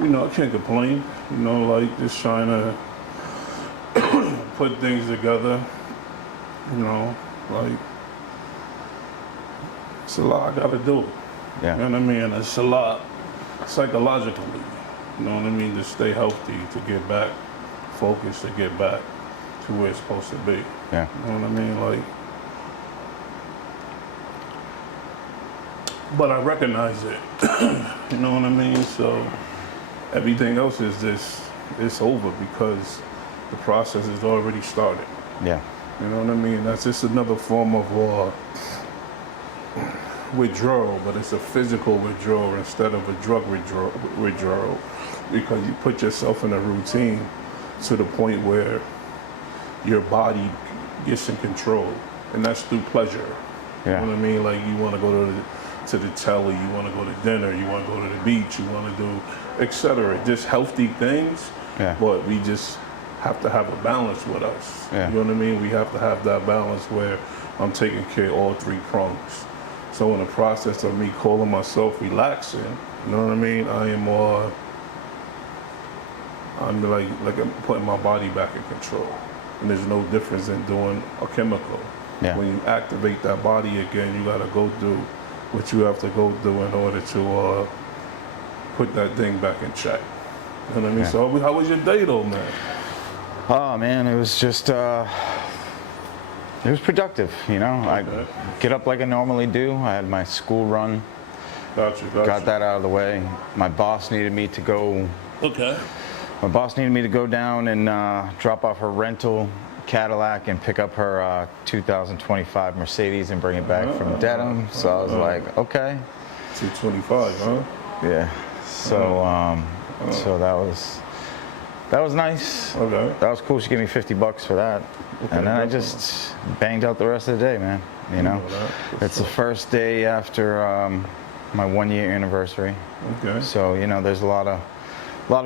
You know, I can't complain. You know, like just trying to put things together. You know, like it's a lot I gotta do. Yeah. You know what I mean? It's a lot psychologically. You know what I mean? To stay healthy, to get back focused, to get back to where it's supposed to be. Yeah. You know what I mean? Like, but I recognize it. You know what I mean? So everything else is just, it's over because the process has already started. Yeah. You know what I mean? That's just another form of withdrawal, but it's a physical withdrawal instead of a drug withdrawal because you put yourself in a routine to the point where your body gets in control, and that's through pleasure. Yeah. You know what I mean? Like you want to go to the telly, you want to go to dinner, you want to go to the beach, you want to do, etc. Just healthy things. Yeah. But we just have to have a balance with us. Yeah. You know what I mean? We have to have that balance where I'm taking care of all three prongs. So in the process of me calling myself relaxing, you know what I mean? I'm like I'm putting my body back in control. And there's no difference in doing a chemical. Yeah. When you activate that body again, you gotta go do what you have to go do in order to put that thing back in check. You know what I mean? Yeah. So how was your day though, man? Oh man, it was just it was productive, you know. Okay. I get up like I normally do. I had my school run. Gotcha. Got that out of the way. My boss needed me to go. Okay. My boss needed me to go down and drop off her rental Cadillac and pick up her 2025 Mercedes and bring it back from Dedham. So I was like, okay. 225, huh? Yeah. So so that was nice. Okay. That was cool. She gave me $50 for that. Okay, And then I definitely. just banged out the rest of the day, man. You know, that. it's the first day after my 1-year anniversary. Okay. So you know, there's a lot of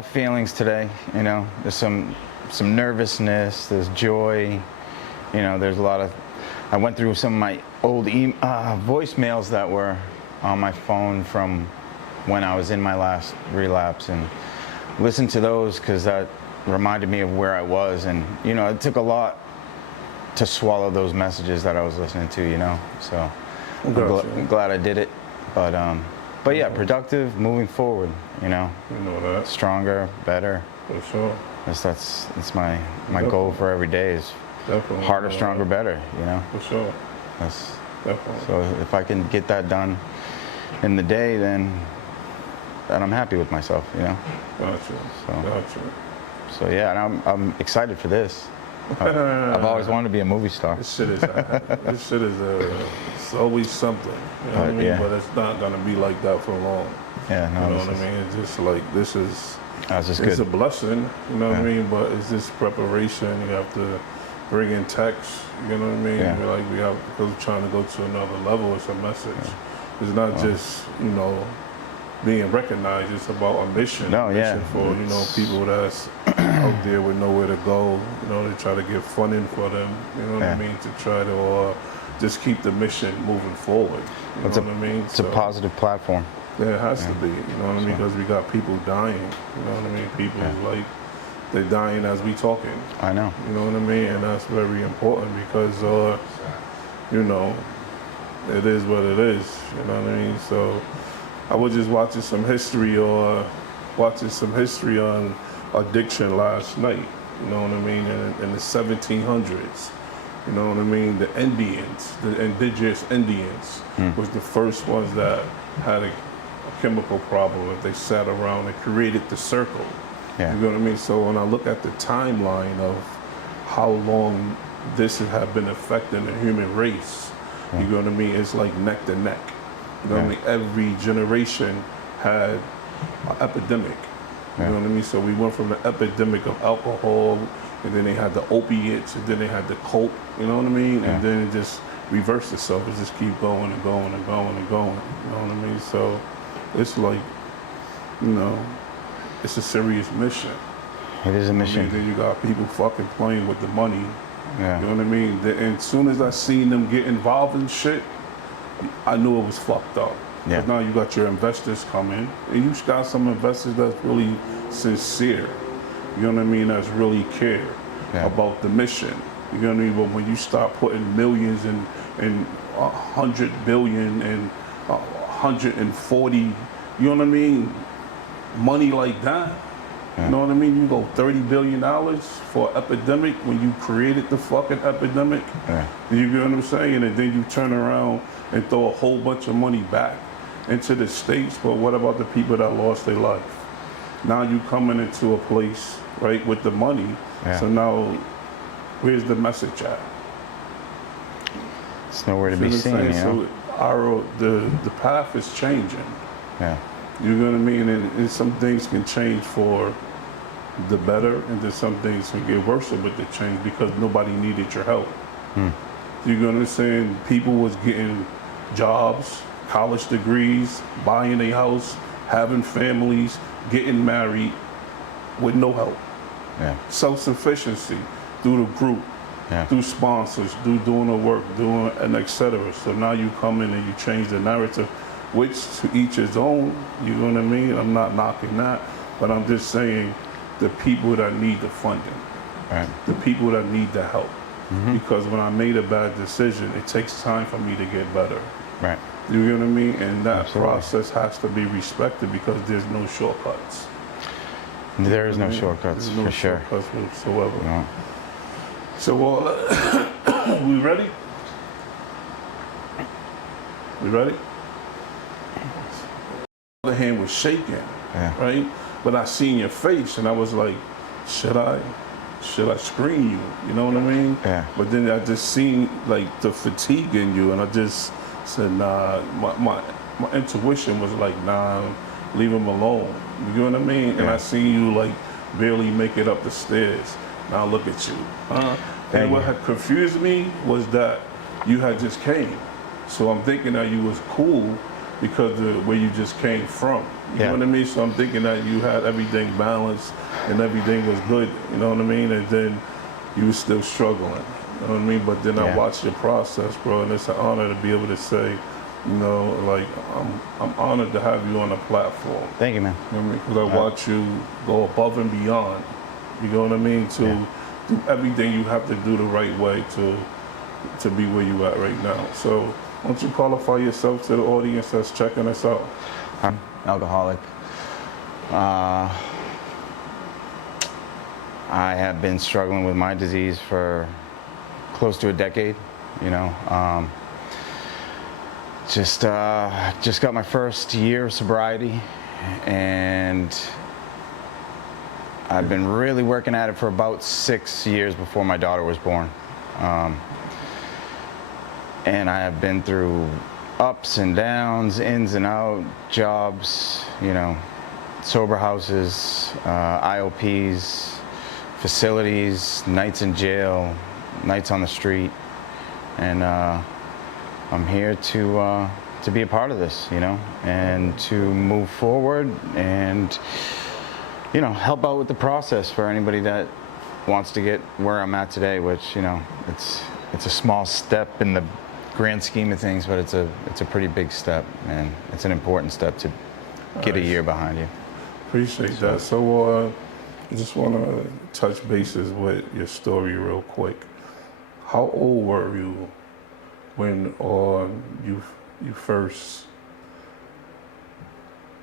feelings today. You know, there's some nervousness. There's joy. You know, there's a lot of. I went through some of my old voicemails that were on my phone from when I was in my last relapse, and listened to those because that reminded me of where I was, and you know, it took a lot to swallow those messages that I was listening to. You know, so I'm glad I did it. But yeah, productive, moving forward. You know, that. stronger, better. For sure. That's my goal for every day is Definitely. harder, stronger, better. You know. For sure. That's Definitely. so if I can get that done in the day, then I'm happy with myself. You know. Gotcha. So yeah, and I'm excited for this. I've always wanted to be a movie star. This shit is it's always something. You know what I mean? Yeah. But it's not gonna be like that for long. Yeah, no, You know what I mean? It's just like this is. That's just It's good. a blessing. You know what I mean? But it's just preparation. You have to bring in text. You know what I mean? Yeah. Like we have because we're trying to go to another level. It's a message. It's not just being recognized. It's about a mission. No, mission yeah. for people that's out there with nowhere to go. You know, they try to get funding for them. You know what I mean? To try to just keep the mission moving forward. You know what I mean? It's a positive platform. Yeah, it has to be. You know what I mean? Because we got people dying. You know what I mean? People like they're dying as we talking. I know. You know what I mean? And that's very important because it is what it is. You know what I mean? So I was just watching some history on addiction last night. You know what I mean? In the 1700s. You know what I mean? The Indians, the indigenous Indians, was the first ones that had a chemical problem. If they sat around and created the circle. Yeah. You know what I mean? So when I look at the timeline of how long this has been affecting the human race, you know what I mean? It's like neck to neck. You know what I mean? Every generation had an epidemic. You know what I mean? So we went from the epidemic of alcohol, and then they had the opiates, and then they had the coke. You know what I mean? And then it just reversed itself. It just keep going and going and going and going. You know what I mean? So it's like, it's a serious mission. It is a mission. And then you got people fucking playing with the money. Yeah. You know what I mean? And as soon as I seen them get involved in shit, I knew it was fucked up. Yeah. But now you got your investors coming, and you got some investors that's really sincere. You know what I mean? That's really care about the mission. You know what I mean? But when you start putting millions and 100 billion and 140, you know what I mean? Money like that. You know what I mean? You go $30 billion for an epidemic when you created the fucking epidemic. You get what I'm saying? And then you turn around and throw a whole bunch of money back into the States. But what about the people that lost their life? Now you coming into a place, right, with the money. So now, where's the message at? It's nowhere to be seen, you know? So the path is changing. You know what I mean? And some things can change for the better, and then some things can get worse with the change because nobody needed your help. You know what I'm saying? People was getting jobs, college degrees, buying a house, having families, getting married with no help. Self-sufficiency through the group, through sponsors, through doing the work, doing and etc. So now you come in and you change the narrative, which to each his own. You know what I mean? I'm not knocking that, but I'm just saying the people that need the funding, the people that need the help. Because when I made a bad decision, it takes time for me to get better. You know what I mean? And that process has to be respected because there's no shortcuts. There is no shortcuts, there's no for sure. Shortcuts whatsoever. So, we ready? We ready? The other hand was shaking, right? But I seen your face, and I was like, should I screen you? You know what I mean? But then I just seen like the fatigue in you, and I just said, nah. My intuition was like, nah, leave him alone. You know what I mean? And I seen you like barely make it up the stairs. Now look at you. And what had confused me was that you had just came. So I'm thinking that you was cool because of where you just came from. You know what I mean? So I'm thinking that you had everything balanced and everything was good. You know what I mean? And then you were still struggling. You know what I mean? But then I watched your process, bro, and it's an honor to be able to say, you know, like, I'm honored to have you on the platform. Thank you, man. You know what I mean? Because I watch you go above and beyond. You know what I mean? To do everything you have to do the right way to be where you at right now. So why don't you qualify yourself to the audience that's checking us out? I'm alcoholic. I have been struggling with my disease for close to a decade, you know. Just got my first year of sobriety, and I've been really working at it for about 6 years before my daughter was born. And I have been through ups and downs, ins and out, jobs, you know, sober houses, IOPs, facilities, nights in jail, nights on the street, and I'm here to be a part of this, you know, and to move forward and, you know, help out with the process for anybody that wants to get where I'm at today, which, you know, it's a small step in the grand scheme of things, but it's a pretty big step, and it's an important step to get a year behind you. Appreciate that. So I just want to touch bases with your story real quick. How old were you when you first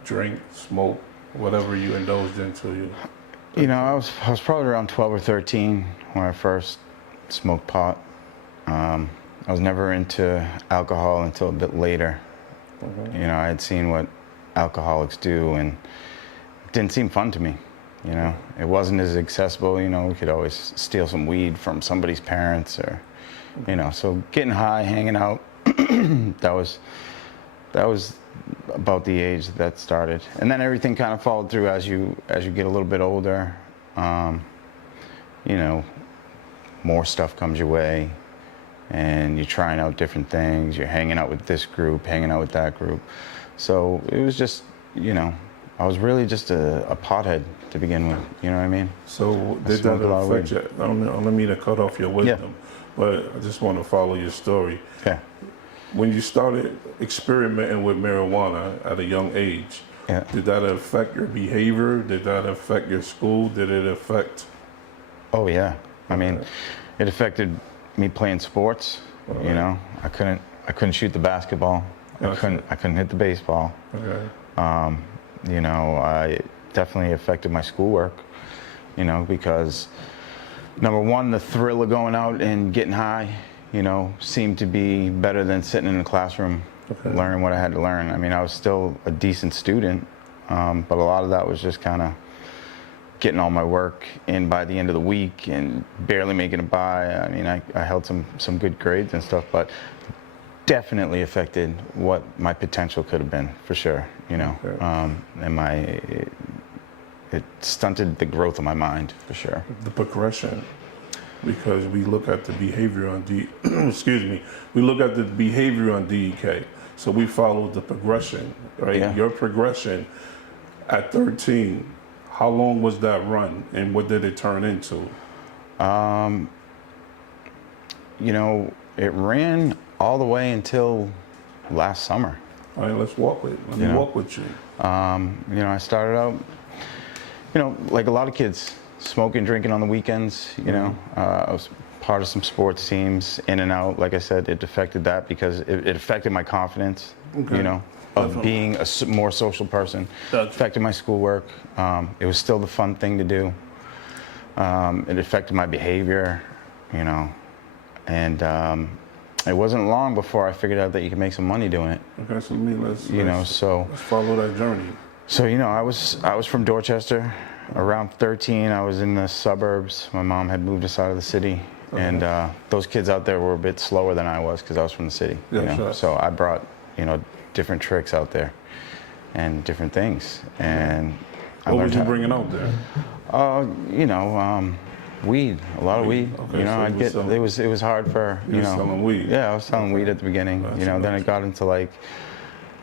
drank, smoked, whatever you indulged into? You know, I was probably around 12 or 13 when I first smoked pot. I was never into alcohol until a bit later. You know, I had seen what alcoholics do, and it didn't seem fun to me. You know, it wasn't as accessible. You know, we could always steal some weed from somebody's parents, or, you know, so getting high, hanging out, that was about the age that started. And then everything kind of followed through as you get a little bit older. You know, more stuff comes your way, and you're trying out different things. You're hanging out with this group, hanging out with that group. So it was just, you know, I was really just a pothead to begin with. You know what I mean? So did that affect you? I don't mean to cut off your wisdom, but I just want to follow your story. When you started experimenting with marijuana at a young age, Yeah. did that affect your behavior? Did that affect your school? Did it affect? Oh yeah. I mean, Okay. it affected me playing sports. All You know, I couldn't shoot the basketball. Gotcha. I couldn't hit the baseball. Okay. You know, it definitely affected my schoolwork. You know, because number one, the thrill of going out and getting high, you know, seemed to be better than sitting in the classroom Okay. learning what I had to learn. I mean, I was still a decent student, but a lot of that was just kind of getting all my work in by the end of the week and barely making it by. I mean, I held some good grades and stuff, but definitely affected what my potential could have been, for sure, you know. Okay. And it stunted the growth of my mind, for sure. The progression, because we look at the behavior on excuse me, we look at the behavior on DEK. So we follow the progression, right? Yeah. Your progression at 13, how long was that run and what did it turn into? You know, it ran all the way until last summer. All right, let's walk with. Let me know? walk with you. You know, I started out, you know, like a lot of kids, smoking, drinking on the weekends. You know, I was part of some sports teams, in and out. Like I said, it affected that because it affected my confidence. Okay. You know, of Definitely. being a more social person. Gotcha. Affected my schoolwork. It was still the fun thing to do. It affected my behavior. You know, and it wasn't long before I figured out that you can make some money doing it. Okay, so let's follow that journey. So, you know, I was from Dorchester. Around 13, I was in the suburbs. My mom had moved us out of the city, and those kids out there were a bit slower than I was because I was from the city. Yeah, you know? sure. So I brought, you know, different tricks out there and different things. And What was you bringing out there? you know, weed, a lot of weed. Okay, You know, so I'd get it was hard for You you were know selling weed. Yeah, I was selling weed at the beginning. Gotcha, You know, then it got into like,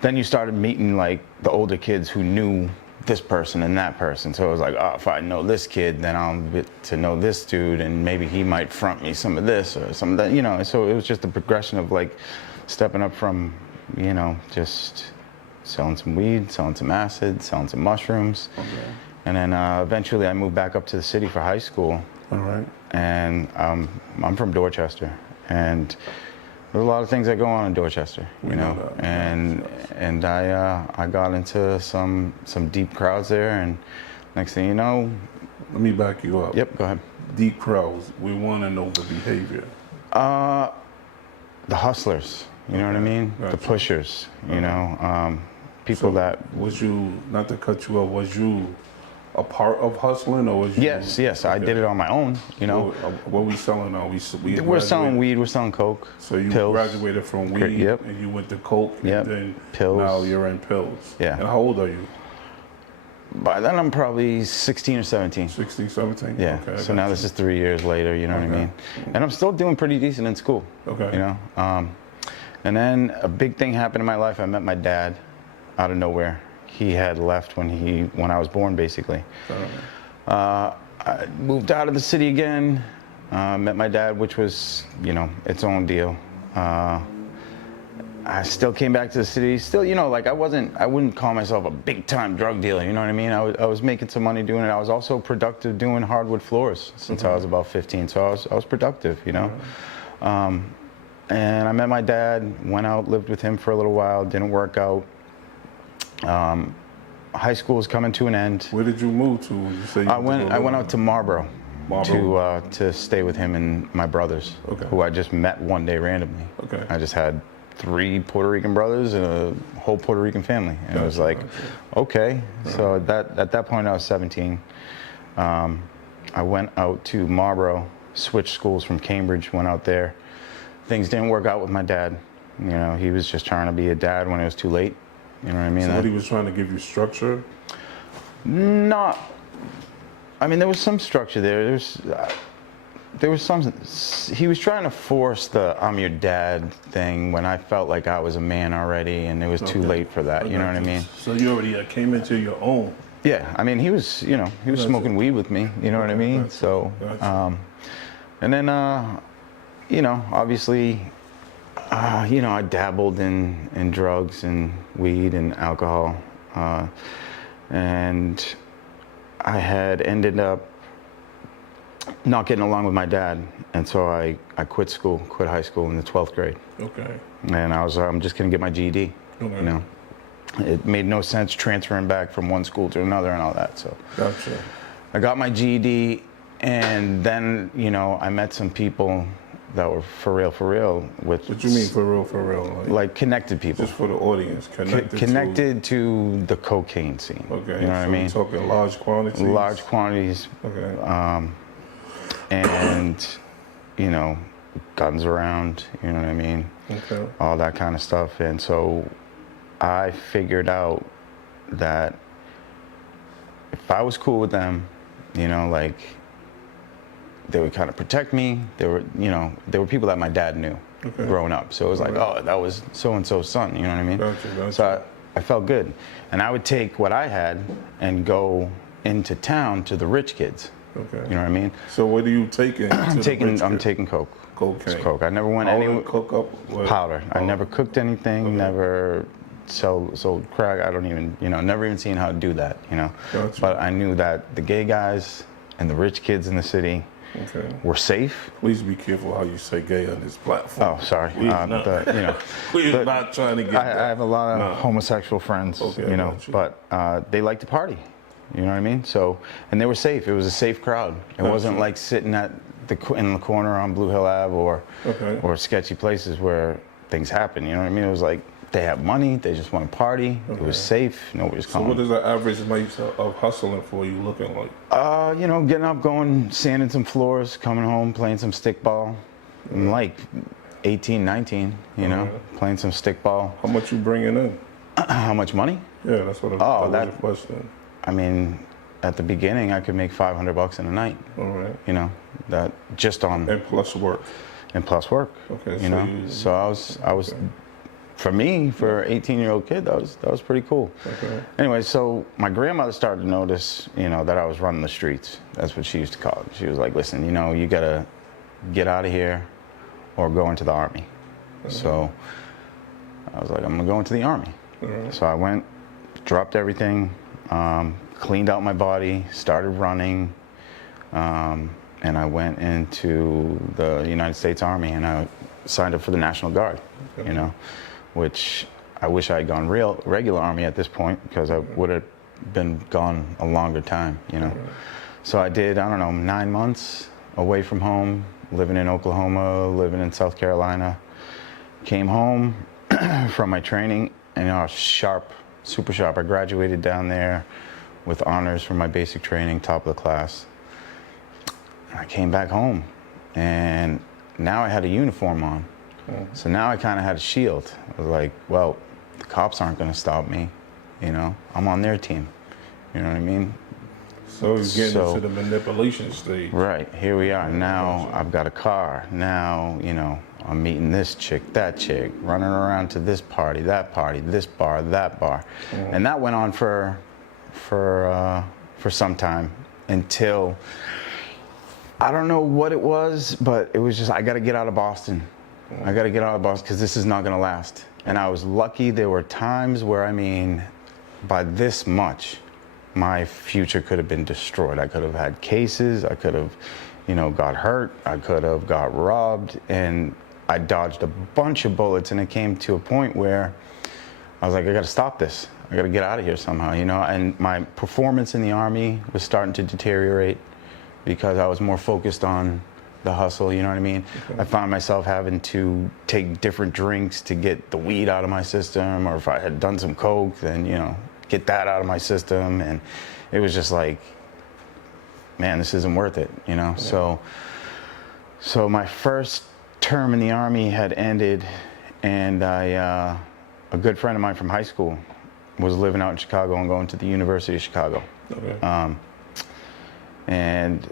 then you started meeting like the older kids who knew this person and that person. So it was like, oh, if I know this kid, then I'll get to know this dude, and maybe he might front me some of this or some of that. You know, so it was just a progression of like stepping up from, you know, just selling some weed, selling some acid, selling some mushrooms. Okay. And then eventually I moved back up to the city for high school. All right. And I'm from Dorchester, and there's a lot of things that go on in Dorchester, you know. that. And I got into some deep crowds there, and next thing you know, Let me back you up. yep, go ahead. Deep crowds. We want to know the behavior. The hustlers, you know what I mean? The Gotcha. pushers, you know, people that. Was you, not to cut you off, was you a part of hustling, or was you? Yes, I did it on my own, you know. What we selling now? We're selling weed, we're selling coke. So you pills. graduated from weed, Yep. and you went to coke, Yep. and then Pills. now you're in pills. Yeah. And how old are you? By then I'm probably 16 or 17. 16, 17? Yeah. Okay, So now this is 3 years later, you know what I Okay. mean? And I'm still doing pretty decent in school. Okay. You know? And then a big thing happened in my life. I met my dad out of nowhere. He had left when I was born, basically. I moved out of the city again. Met my dad, which was, you know, its own deal. I still came back to the city. Still, you know, like I wouldn't call myself a big time drug dealer. You know what I mean? I was making some money doing it. I was also productive doing hardwood floors since I was about 15. So I was productive, you know. And I met my dad, went out, lived with him for a little while. Didn't work out. High school was coming to an end. Where did you move to? You say you I went out to Marlboro. Marlboro. To stay with him and my brothers, Okay. who I just met one day randomly. Okay. I just had 3 Puerto Rican brothers and a whole Puerto Rican family, and it was Gotcha, like, gotcha. okay. So at that point I was 17. I went out to Marlboro, switched schools from Cambridge, went out there. Things didn't work out with my dad. You know, he was just trying to be a dad when it was too late. You know what I mean? So what he was trying to give you structure? Not. I mean, there was some structure there. There was some. He was trying to force the "I'm your dad" thing when I felt like I was a man already, and it was too Okay. late for that. You know what I mean? So you already came into your own. Yeah. I mean, he was. You know, he was Gotcha. smoking weed with me. You know what I mean? Gotcha. So, Gotcha. and then, you know, obviously, You know, I dabbled in drugs and weed and alcohol, and I had ended up not getting along with my dad, and so I quit high school in the 12th grade. Okay. And I'm just gonna get my GED. Okay. You know, it made no sense transferring back from one school to another and all that. So Gotcha. I got my GED, and then, you know, I met some people that were for real. With What you mean for real? like connected people. Just for the audience, Connected to the cocaine scene. Okay. You know what I mean? We're talking large quantities. Large quantities. Okay. And, you know, guns around. You know what I mean? Okay. All that kind of stuff. And so I figured out that if I was cool with them, you know, like, they would kind of protect me. They were people that my dad knew growing up. So it was like, oh, that was so-and-so's son, you know what I mean? Gotcha. So I felt good. And I would take what I had and go into town to the rich kids. Okay. You know what I mean? So what are you taking? I'm taking coke. Cocaine. It's coke. I never went anywhere. Cook up what? Powder. I never cooked anything, never sold crack. I don't even, you know, never even seen how to do that, you know? Gotcha. But I knew that the gay guys and the rich kids in the city were safe. Please be careful how you say gay on this platform. Oh, sorry. You know, we're not trying to get I have a lot of homosexual friends, you know, but they like to party. You know what I mean? So, and they were safe. It was a safe crowd. It wasn't like sitting in the corner on Blue Hill Ave or sketchy places where things happen. You know what I mean? It was like they have money. They just want to party. It was safe. Nobody's calling. So what is the average night of hustling for you looking like? You know, getting up, going, sanding some floors, coming home, playing some stickball. I'm like 18, 19, you know, playing some stickball. How much you bringing in? How much money? Yeah, that's what that's the question. I mean, at the beginning, I could make $500 in a night. All right. You know, that just on. And plus work. And plus work. Okay. You know, so I was, for me, for an 18-year-old kid, that was pretty cool. Okay. Anyway, so my grandmother started to notice, you know, that I was running the streets. That's what she used to call it. She was like, listen, you know, you gotta get out of here or go into the Army. So I was like, I'm gonna go into the Army. So I went, dropped everything, cleaned out my body, started running, and I went into the United States Army, and I signed up for the National Guard, you know, which I wish I had gone regular Army at this point, because I would have been gone a longer time, you know. So I did, I don't know, 9 months away from home, living in Oklahoma, living in South Carolina. Came home from my training, and I was sharp, super sharp. I graduated down there with honors from my basic training, top of the class. I came back home, and now I had a uniform on. So now I kind of had a shield. I was like, well, the cops aren't going to stop me, you know. I'm on their team, you know what I mean? So you're getting into the manipulation stage. Right, here we are. Now I've got a car. Now, you know, I'm meeting this chick, that chick, running around to this party, this bar, that bar. And that went on for some time, until, I don't know what it was, but it was just, I got to get out of Boston. I got to get out of Boston, because this is not going to last. And I was lucky. There were times where, I mean, by this much, my future could have been destroyed. I could have had cases. I could have, you know, got hurt. I could have got robbed. And I dodged a bunch of bullets. And it came to a point where I was like, I got to stop this. I got to get out of here somehow, you know. And my performance in the Army was starting to deteriorate, because I was more focused on the hustle, you know what I mean? I found myself having to take different drinks to get the weed out of my system, or if I had done some coke, then, you know, get that out of my system. And it was just like, man, this isn't worth it, you know? So my first term in the Army had ended, and a good friend of mine from high school was living out in Chicago and going to the University of Chicago. And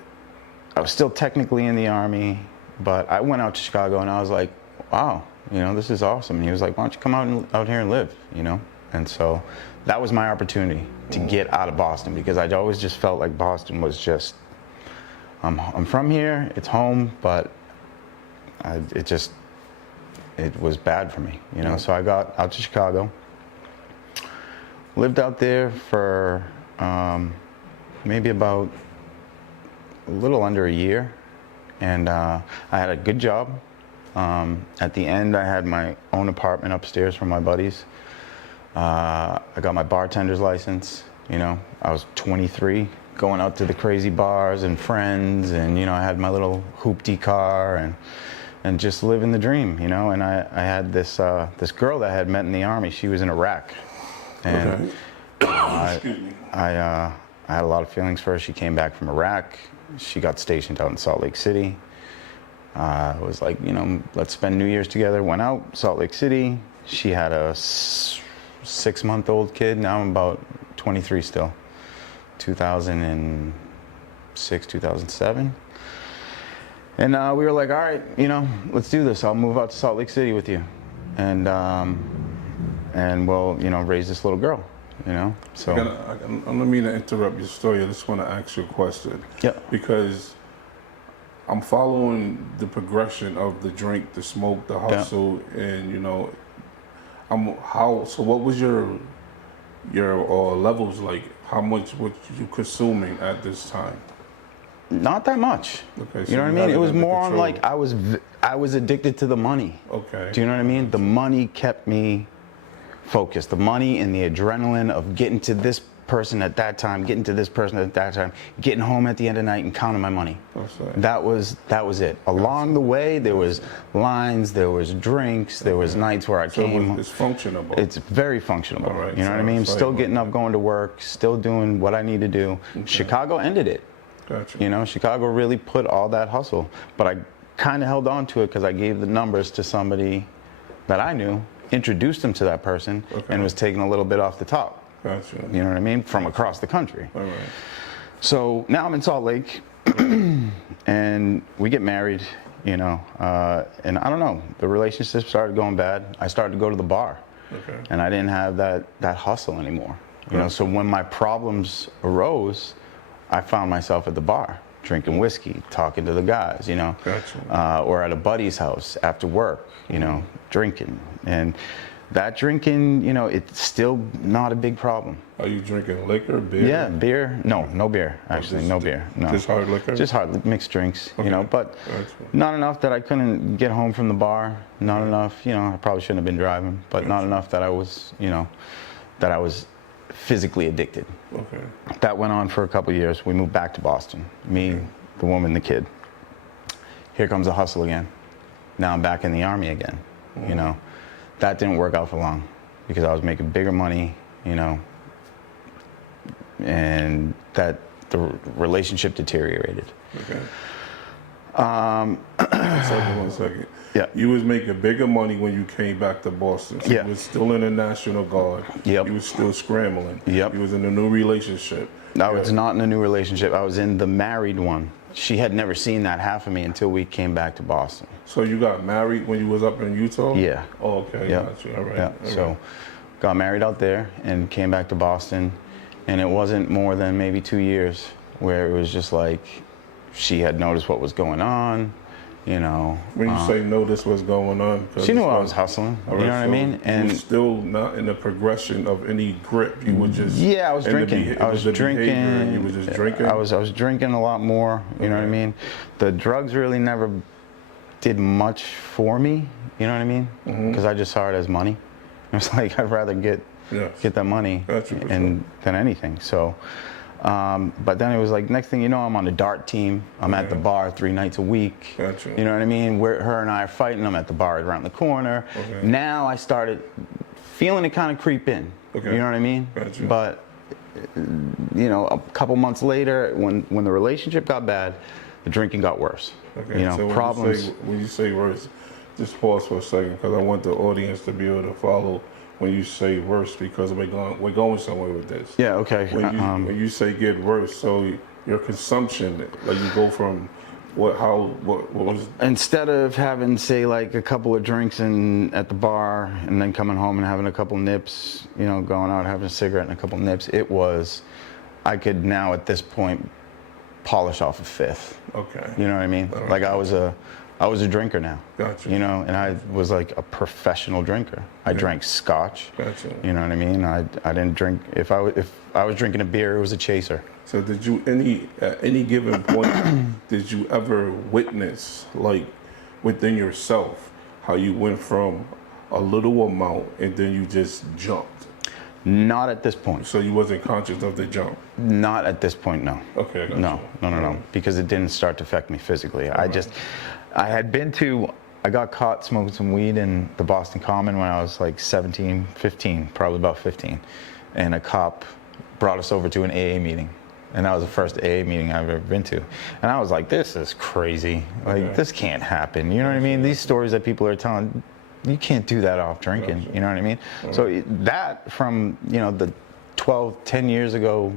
I was still technically in the Army, but I went out to Chicago, and I was like, wow, you know, this is awesome. And he was like, why don't you come out here and live, you know? And so that was my opportunity to get out of Boston, because I'd always just felt like Boston was just, I'm from here, it's home, but it just it was bad for me, you know. So I got out to Chicago, lived out there for maybe about a little under a year, and I had a good job. At the end, I had my own apartment upstairs from my buddies. I got my bartender's license. You know, I was 23, going out to the crazy bars and friends, and you know, I had my little hoopty car and just living the dream. You know, and I had this this girl that I had met in the Army. She was in Iraq, and I had a lot of feelings for her. She came back from Iraq. She got stationed out in Salt Lake City. It was like, you know, let's spend New Year's together. Went out, Salt Lake City. She had a 6-month-old kid. Now I'm about 23 still. 2006, 2007. And we were like, all right, you know, let's do this. I'll move out to Salt Lake City with you. And we'll, you know, raise this little girl, you know. So I don't mean to interrupt your story. I just want to ask you a question. Yeah. Because I'm following the progression of the drink, the smoke, the hustle, and you know, so what was your levels like? How much were you consuming at this time? Not that much. Okay, so you know what I mean? It was more on like I was addicted to the money. Okay. Do you know what I mean? The money kept me focused. The money and the adrenaline of getting to this person at that time, getting to this person at that time, getting home at the end of the night and counting my money. That was it. Along the way, there was lines, there was drinks, there was nights where I came. It's functionable. It's very functionable. Right, you know what I mean? Still getting up, going to work, still doing what I need to do. Okay. Chicago ended it. Gotcha. You know, Chicago really put all that hustle, but I kind of held on to it because I gave the numbers to somebody that I knew, introduced them to that person, and was taking a little bit off the top. Gotcha. You know what I mean? From across the country. All right. So now I'm in Salt Lake, and we get married, you know, and I don't know, the relationship started going bad. I started to go to the bar, and I didn't have that hustle anymore. You know, so when my problems arose, I found myself at the bar, drinking whiskey, talking to the guys, you know, or at a buddy's house after work, you know, drinking. And that drinking, you know, it's still not a big problem. Are you drinking liquor, beer? Yeah, beer. No beer, actually. No beer. No. Just hard liquor? Just hard mixed drinks, you know, but not enough that I couldn't get home from the bar. Not enough, you know, I probably shouldn't have been driving, but not enough that I was, you know, that I was physically addicted. Okay. That went on for a couple of years. We moved back to Boston. Me, the woman, the kid. Here comes the hustle again. Now I'm back in the Army again, you know. That didn't work out for long because I was making bigger money, you know, and that the relationship deteriorated. Okay. One second. Yeah. You was making bigger money when you came back to Boston. So you was still in the National Guard. Yep. You was still scrambling. Yep. You was in a new relationship. I was not in a new relationship. I was in the married one. She had never seen that half of me until we came back to Boston. So you got married when you was up in Utah? Yeah. Oh, okay. Yep. Gotcha. All right. Yeah. So got married out there and came back to Boston. And it wasn't more than maybe 2 years where it was just like she had noticed what was going on, you know. When you say notice what's going on, she knew I was hustling. You know what I mean? And still not in the progression of any grip. You were just I was drinking. I was drinking. You were just drinking. I was drinking a lot more. You know what I mean? The drugs really never did much for me. You know what I mean? Because I just saw it as money. It was like I'd rather get that money than anything. So. But then it was like, next thing you know, I'm on the dart team. I'm at the bar 3 nights a week. Gotcha. You know what I mean? Her and I are fighting. I'm at the bar around the corner. Now I started feeling it kind of creep in. You know what I mean? Gotcha. But, you know, a couple months later, when the relationship got bad, the drinking got worse. You know, so problems. When you say worse, just pause for a second because I want the audience to be able to follow when you say worse, because we're going somewhere with this. Yeah, okay. When you say get worse, so your consumption, like you go from what was... Instead of having, say, like a couple of drinks at the bar and then coming home and having a couple nips, you know, going out, having a cigarette and a couple nips, it was, I could now at this point polish off a fifth. Okay. You know what I mean? Like I was a I was a drinker now. Gotcha. You know, and I was like a professional drinker. I drank scotch. Gotcha. You know what I mean? I didn't drink. If I was drinking a beer, it was a chaser. So did you at any given point did you ever witness, like, within yourself, how you went from a little amount and then you just jumped? Not at this point. So you wasn't conscious of the jump? Not at this point, no. Okay. Gotcha. No. Because it didn't start to affect me physically. I got caught smoking some weed in the Boston Common when I was like 17, 15, probably about 15. And a cop brought us over to an AA meeting. And that was the first AA meeting I've ever been to. And I was like, this is crazy. Like, this can't happen. You know what I mean? These stories that people are telling, you can't do that off drinking. You know what I mean? So that from, you know, the 10 years ago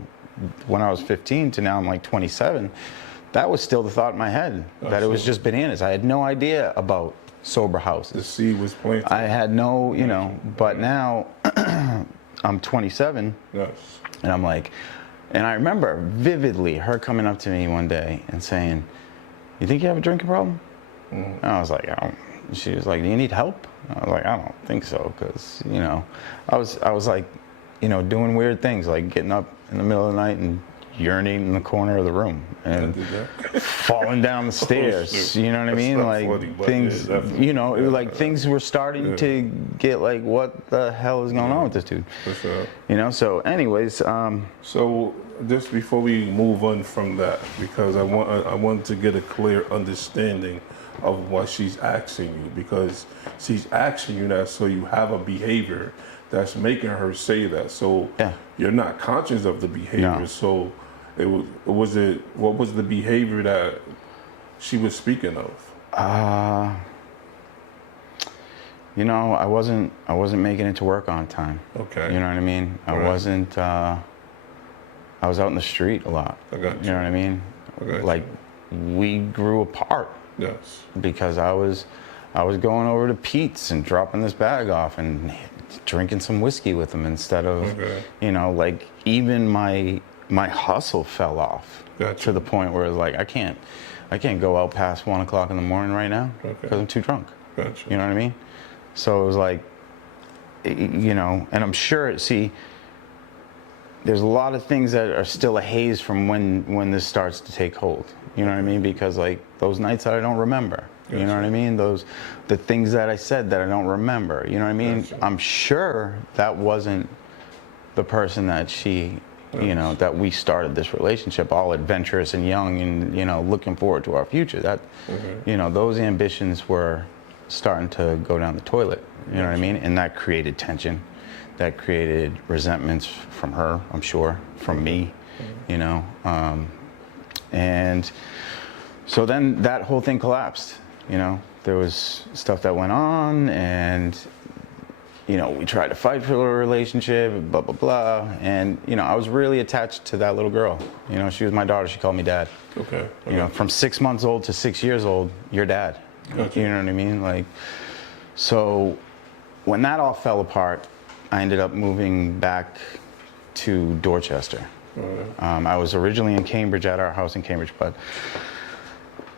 when I was 15 to now I'm like 27, that was still the thought in my head, that it was just bananas. I had no idea about sober houses. The seed was planted. I had no, you know, but now I'm 27. Yes. And I'm like, and I remember vividly her coming up to me one day and saying, "You think you have a drinking problem?" And I was like, "I don't." She was like, "Do you need help?" I was like, "I don't think so," because, you know, I was like, you know, doing weird things, like getting up in the middle of the night and urinating in the corner of the room and falling down the stairs. You know what I mean? Like funny, things, you know, like things were starting to get like, what the hell is going on with this dude? For sure. You know. So, anyways, So just before we move on from that, because I want to get a clear understanding of what she's asking you, because she's asking you that so you have a behavior that's making her say that. So you're not conscious of the behavior. No. So what was the behavior that she was speaking of? You know, I wasn't making it to work on time. Okay. You know what I mean? I wasn't. I was out in the street a lot. I got you. You know what I mean? Like, we grew apart. Yes. Because I was going over to Pete's and dropping this bag off and drinking some whiskey with him instead of, you know, like, even my hustle fell off to the point where it's like, I can't go out past 1 o'clock in the morning right now because I'm too drunk. Gotcha. You know what I mean? So it was like, you know, and I'm sure, see, there's a lot of things that are still a haze from when this starts to take hold. You know what I mean? Because, like, those nights that I don't remember. You know what I mean? The things that I said that I don't remember. You know what I mean? I'm sure that wasn't the person that she, you know, that we started this relationship, all adventurous and young and, you know, looking forward to our future. That, you know, those ambitions were starting to go down the toilet. You know what I mean? And that created tension. That created resentments from her, I'm sure, from me, you know. And so then that whole thing collapsed. You know, there was stuff that went on, and, you know, we tried to fight for a relationship, blah, blah, blah. And, you know, I was really attached to that little girl. You know, she was my daughter. She called me dad. Okay. You know, from 6 months old to 6 years old, you're dad. You know what I mean? Like, so when that all fell apart, I ended up moving back to Dorchester. I was originally in Cambridge, at our house in Cambridge, but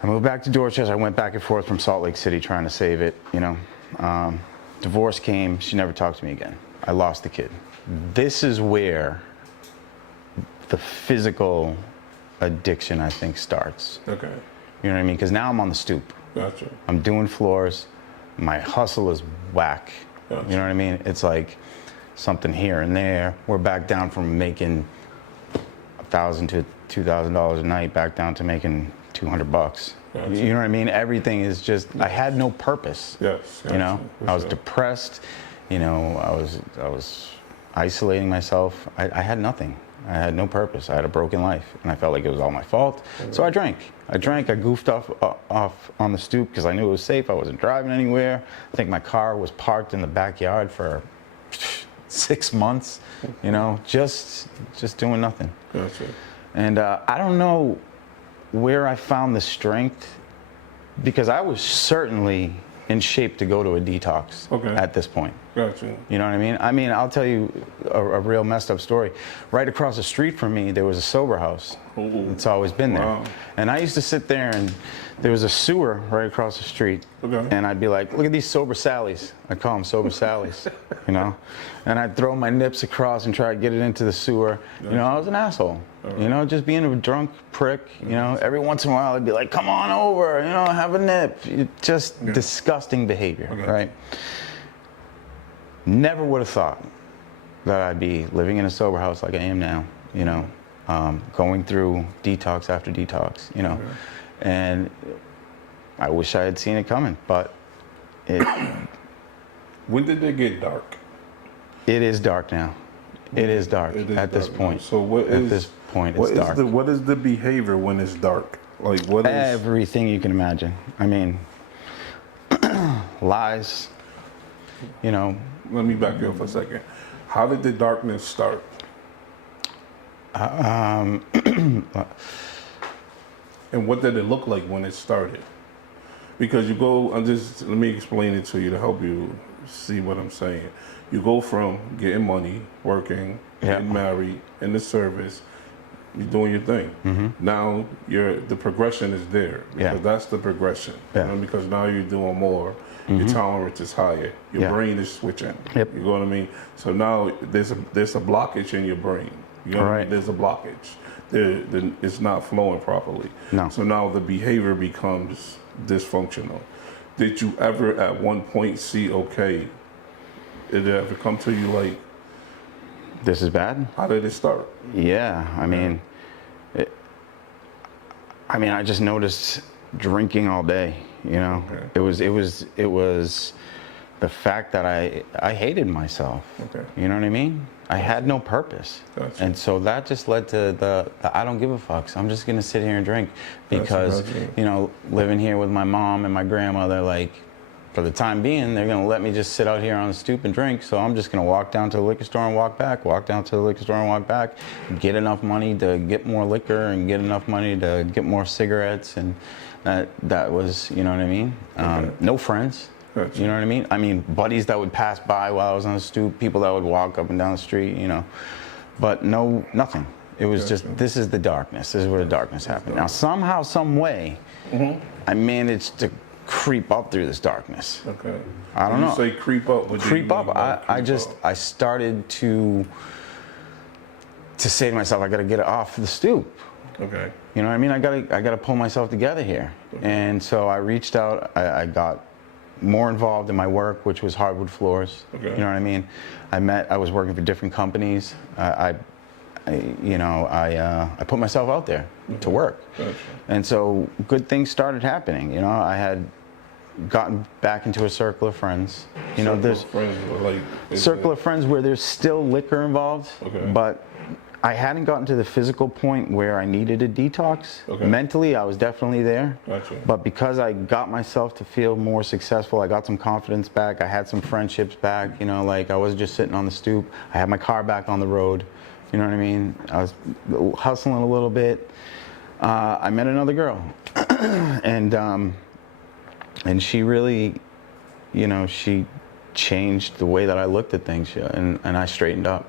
I moved back to Dorchester. I went back and forth from Salt Lake City trying to save it, you know. Divorce came. She never talked to me again. I lost the kid. This is where the physical addiction, I think, starts. Okay. You know what I mean? Because now I'm on the stoop. Gotcha. I'm doing floors. My hustle is whack. Gotcha. You know what I mean? It's like something here and there. We're back down from making $1,000 to $2,000 a night, back down to making $200. Gotcha. You know what I mean? Everything is just, I had no purpose. Yes. Gotcha. You know, I was depressed. You know, I was isolating myself. I had nothing. I had no purpose. I had a broken life, and I felt like it was all my fault. So I drank. I goofed off on the stoop because I knew it was safe. I wasn't driving anywhere. I think my car was parked in the backyard for 6 months, you know, just doing nothing. Gotcha. And I don't know where I found the strength, because I was certainly in shape to go to a detox at this point. Gotcha. You know what I mean? I mean, I'll tell you a real messed up story. Right across the street from me, there was a sober house. Ooh. It's always been there. Wow. And I used to sit there, and there was a sewer right across the street. Okay. And I'd be like, look at these sober Sallies. I call them sober Sallies, you know? And I'd throw my nips across and try to get it into the sewer. You know, I was an asshole. Right. You know, just being a drunk prick. You know, every once in a while I'd be like, come on over, you know, have a nip. Just disgusting behavior, Okay. right? Never would have thought that I'd be living in a sober house like I am now, you know, going through detox after detox, you know, and I wish I had seen it coming, but When did they get dark? it is dark now. It is dark It is at this dark point. now. So what at is this point? what It's is dark. what is the behavior when it's dark? Like what is Everything you can imagine. I mean, lies. You know, Let me back you up for a second. How did the darkness start? And what did it look like when it started? Because you go, let me explain it to you to help you see what I'm saying. You go from getting money, working, getting married, in the service, you're doing your thing. Now the progression is there because that's the progression. You know, because now you're doing more. Your tolerance is higher. Your brain is switching. You know what I mean? So now there's a blockage in your brain. You know what I mean? There's a blockage. It's not flowing properly. No. So now the behavior becomes dysfunctional. Did you ever at one point see, okay, did it ever come to you like, this is bad? how did it start? Yeah, I mean, I just noticed drinking all day. You know, it was the fact that I hated myself. You know what I mean? I had no purpose, and so that just led to the I don't give a fuck. So I'm just gonna sit here and drink because you know, living here with my mom and my grandmother, like, for the time being, they're gonna let me just sit out here on the stoop and drink. So I'm just gonna walk down to the liquor store and walk back, walk down to the liquor store and walk back, get enough money to get more liquor and get enough money to get more cigarettes, and that was, you know what I mean? No friends. You know what I mean? I mean, buddies that would pass by while I was on the stoop, people that would walk up and down the street, you know, but nothing. It was just, this is the darkness. This is where the darkness happened. Now, somehow, some way, I managed to creep up through this darkness. I don't know. You say creep up. What creep do you mean up. by I started to say to myself, I got to get off the stoop. You know what I mean? I gotta pull myself together here. And so I reached out. I got more involved in my work, which was hardwood floors. You know what I mean? I was working for different companies. I put myself out there to work. And so good things started happening. You know, I had gotten back into a circle of friends. You know, there's circle of friends where there's still liquor involved, but I hadn't gotten to the physical point where I needed a detox. Mentally, I was definitely there. But because I got myself to feel more successful, I got some confidence back. I had some friendships back. You know, like I wasn't just sitting on the stoop. I had my car back on the road. You know what I mean? I was hustling a little bit. I met another girl, and she really, you know, she changed the way that I looked at things, and I straightened up.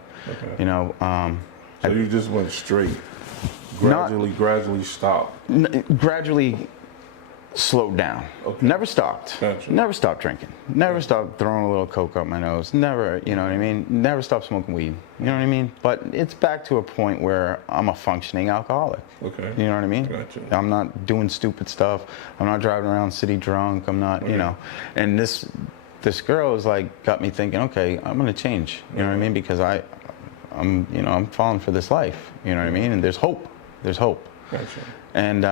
You know. So you just went straight, gradually stopped. Gradually slowed down. Never stopped. Never stopped drinking. Never stopped throwing a little coke up my nose. Never, you know what I mean? Never stopped smoking weed. You know what I mean? But it's back to a point where I'm a functioning alcoholic. You know what I mean? I'm not doing stupid stuff. I'm not driving around city drunk. I'm not, you know. And this girl is like, got me thinking, okay, I'm gonna change. You know what I mean? Because I'm falling for this life, you know what I mean? And there's hope. And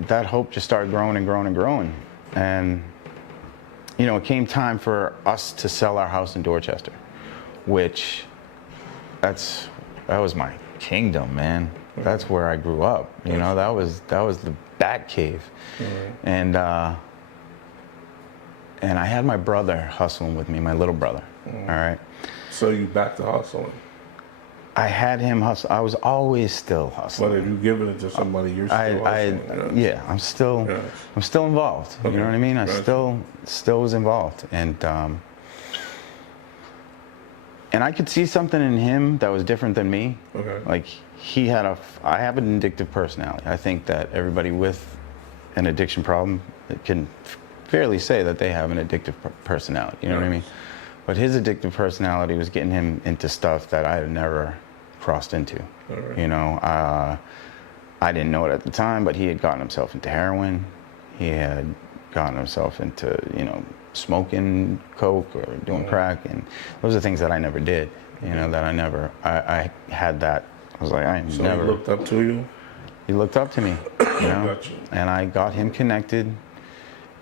that hope just started growing and growing and growing. And, you know, it came time for us to sell our house in Dorchester, which that was my kingdom, man. That's where I grew up. You know, that was the bat cave. And I had my brother hustling with me, my little brother. All right. So you back to hustling? I had him hustle. I was always still hustling. But if you giving it to somebody, you're still hustling. Yeah, I'm still involved. You know what I mean? I still was involved, and and I could see something in him that was different than me. Okay. Like I have an addictive personality. I think that everybody with an addiction problem can fairly say that they have an addictive personality. You know what I mean? But his addictive personality was getting him into stuff that I had never crossed into. Right. You know, I didn't know it at the time, but he had gotten himself into heroin. He had gotten himself into, you know, smoking coke or doing crack, and those are things that I never did. You know, that I had that. I was like, So never. he looked up to you? He looked up to me, you know, Gotcha. and I got him connected,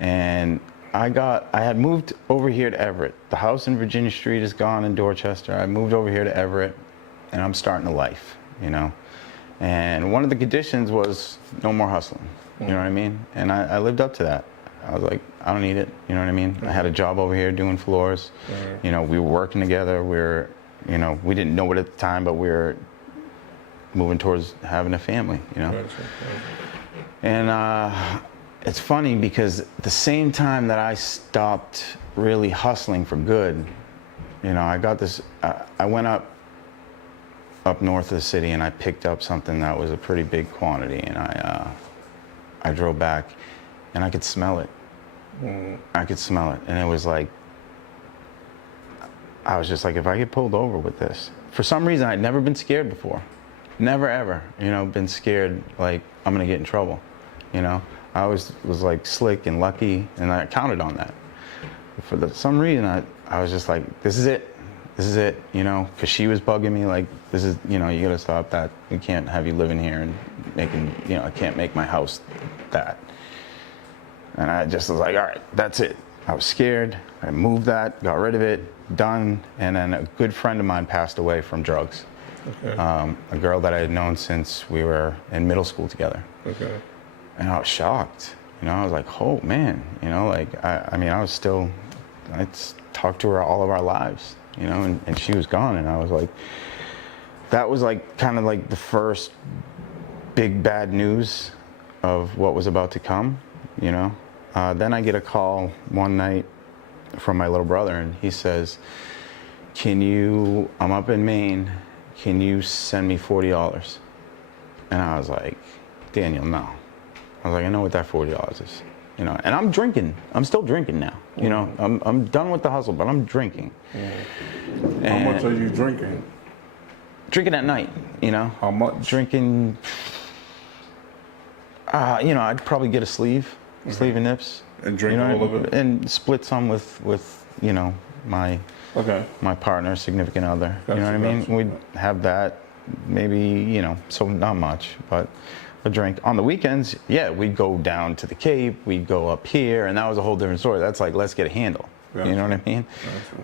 and I had moved over here to Everett. The house in Virginia Street is gone in Dorchester. I moved over here to Everett, and I'm starting a life, you know. And one of the conditions was no more hustling, you know what I mean? And I lived up to that. I was like, I don't need it, you know what I mean? I had a job over here doing floors. You know, we were working together. You know, we didn't know it at the time, but we were moving towards having a family, you know. Gotcha. And it's funny because the same time that I stopped really hustling for good, you know, I got this, I went up north of the city, and I picked up something that was a pretty big quantity, and I drove back, and I could smell it. I could smell it, and it was like, I was just like, if I get pulled over with this, for some reason I'd never been scared before. Never ever, you know, been scared like I'm gonna get in trouble, you know. I always was like slick and lucky, and I counted on that. For some reason, I was just like, this is it, you know, because she was bugging me like, this is, you know, you gotta stop that. We can't have you living here and making, you know, I can't make my house that. And I just was like, all right, that's it. I was scared. I moved that, got rid of it, done. And then a good friend of mine passed away from drugs. Okay. A girl that I had known since we were in middle school together. Okay. And I was shocked. You know, I was like, oh man, you know, like, I mean, I talked to her all of our lives, you know, and she was gone. And I was like, that was like kind of like the first big bad news of what was about to come, you know. Then I get a call one night from my little brother, and he says, I'm up in Maine, can you send me $40? And I was like, Daniel, no. I was like, I know what that $40 is, you know. And I'm drinking. I'm still drinking now, you know. I'm done with the hustle, but I'm drinking. How much are you drinking? Drinking at night, you know. How much? Drinking, you know, I'd probably get a sleeve of nips. And drink, you know, all of it? And split some with you know, my partner, significant other. Gotcha, you know what I mean? gotcha. We'd have that, maybe, you know, so not much, but a drink. On the weekends, yeah, we'd go down to the Cape, we'd go up here, and that was a whole different story. That's like, let's get a handle. Gotcha. You know what I mean?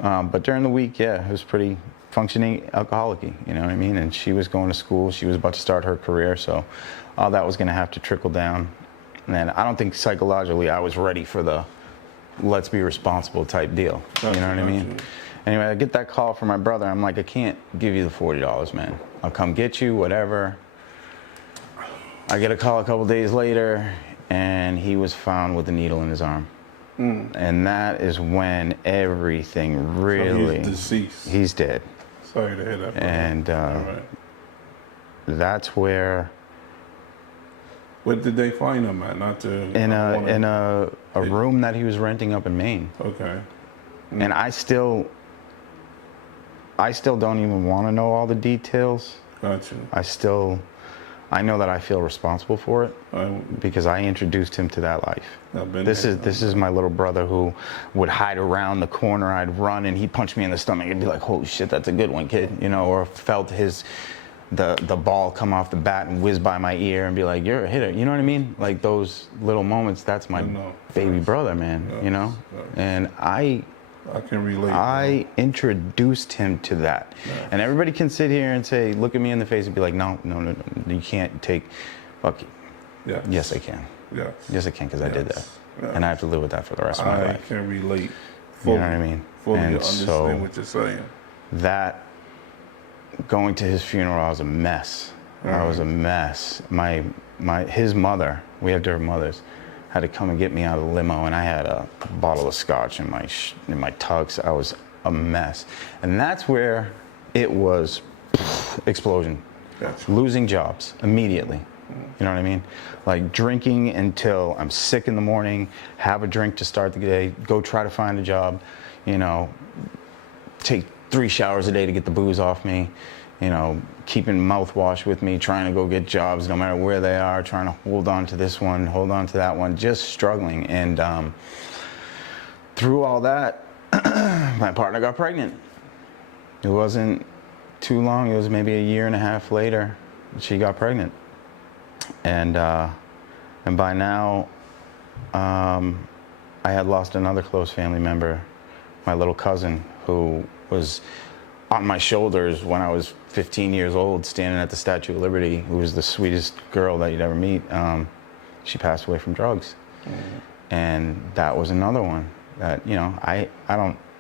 Gotcha. But during the week, yeah, it was pretty functioning alcoholic-y, you know what I mean? And she was going to school, she was about to start her career, so all that was gonna have to trickle down. And I don't think psychologically I was ready for the let's be responsible type deal. Gotcha, you know what I mean? gotcha. Anyway, I get that call from my brother. I'm like, I can't give you the $40, man. I'll come get you, whatever. I get a call a couple days later, and he was found with a needle in his arm. And that is when everything really... So he's deceased. He's dead. Sorry to hear that. Brother. And All right. that's where... Where did they find him at? Not to... In a room that he was renting up in Maine. Okay. And I still don't even want to know all the details. Gotcha. I know that I feel responsible for it because I introduced him to that life. This is my little brother who would hide around the corner. I'd run and he'd punch me in the stomach and be like, "Holy shit, that's a good one, kid," you know, or felt the ball come off the bat and whiz by my ear and be like, "You're a hitter," you know what I mean? Like those little moments. That's my baby brother, man. Yes. You know, and I can relate. I introduced him to that. Yeah. And everybody can sit here and say, look at me in the face and be like, no, you can't take, fuck you. Yes. Yes, I can. Yes. Yes, I can, because I did that. Yes. And I have to live with that for the rest of my life. I can relate fully. You know what I mean? Fully And understand what you're saying. That, going to his funeral, I was a mess. I was a mess. His mother, we have different mothers, had to come and get me out of the limo, and I had a bottle of scotch in my tux. I was a mess. And that's where it was explosion. Gotcha. Losing jobs immediately. You know what I mean? Like drinking until I'm sick in the morning, have a drink to start the day, go try to find a job, you know, take 3 showers a day to get the booze off me, you know, keeping mouthwash with me, trying to go get jobs no matter where they are, trying to hold on to this one, hold on to that one, just struggling. And through all that, my partner got pregnant. It wasn't too long, it was maybe a year and a half later, she got pregnant. And by now, I had lost another close family member, my little cousin, who was on my shoulders when I was 15 years old, standing at the Statue of Liberty, who was the sweetest girl that you'd ever meet. She passed away from drugs. And that was another one that, you know, I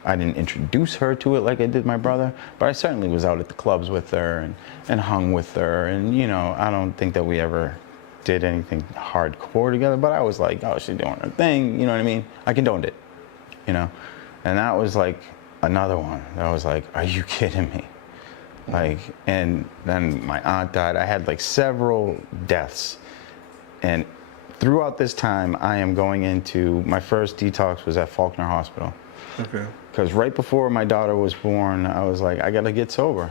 didn't introduce her to it like I did my brother, but I certainly was out at the clubs with her and hung with her. And, you know, I don't think that we ever did anything hardcore together, but I was like, oh, she's doing her thing. You know what I mean? I condoned it, you know? And that was like another one that I was like, are you kidding me? Like, and then my aunt died. I had like several deaths. And throughout this time, I am going into, my first detox was at Faulkner Hospital. Okay. Because right before my daughter was born, I was like, I gotta get sober.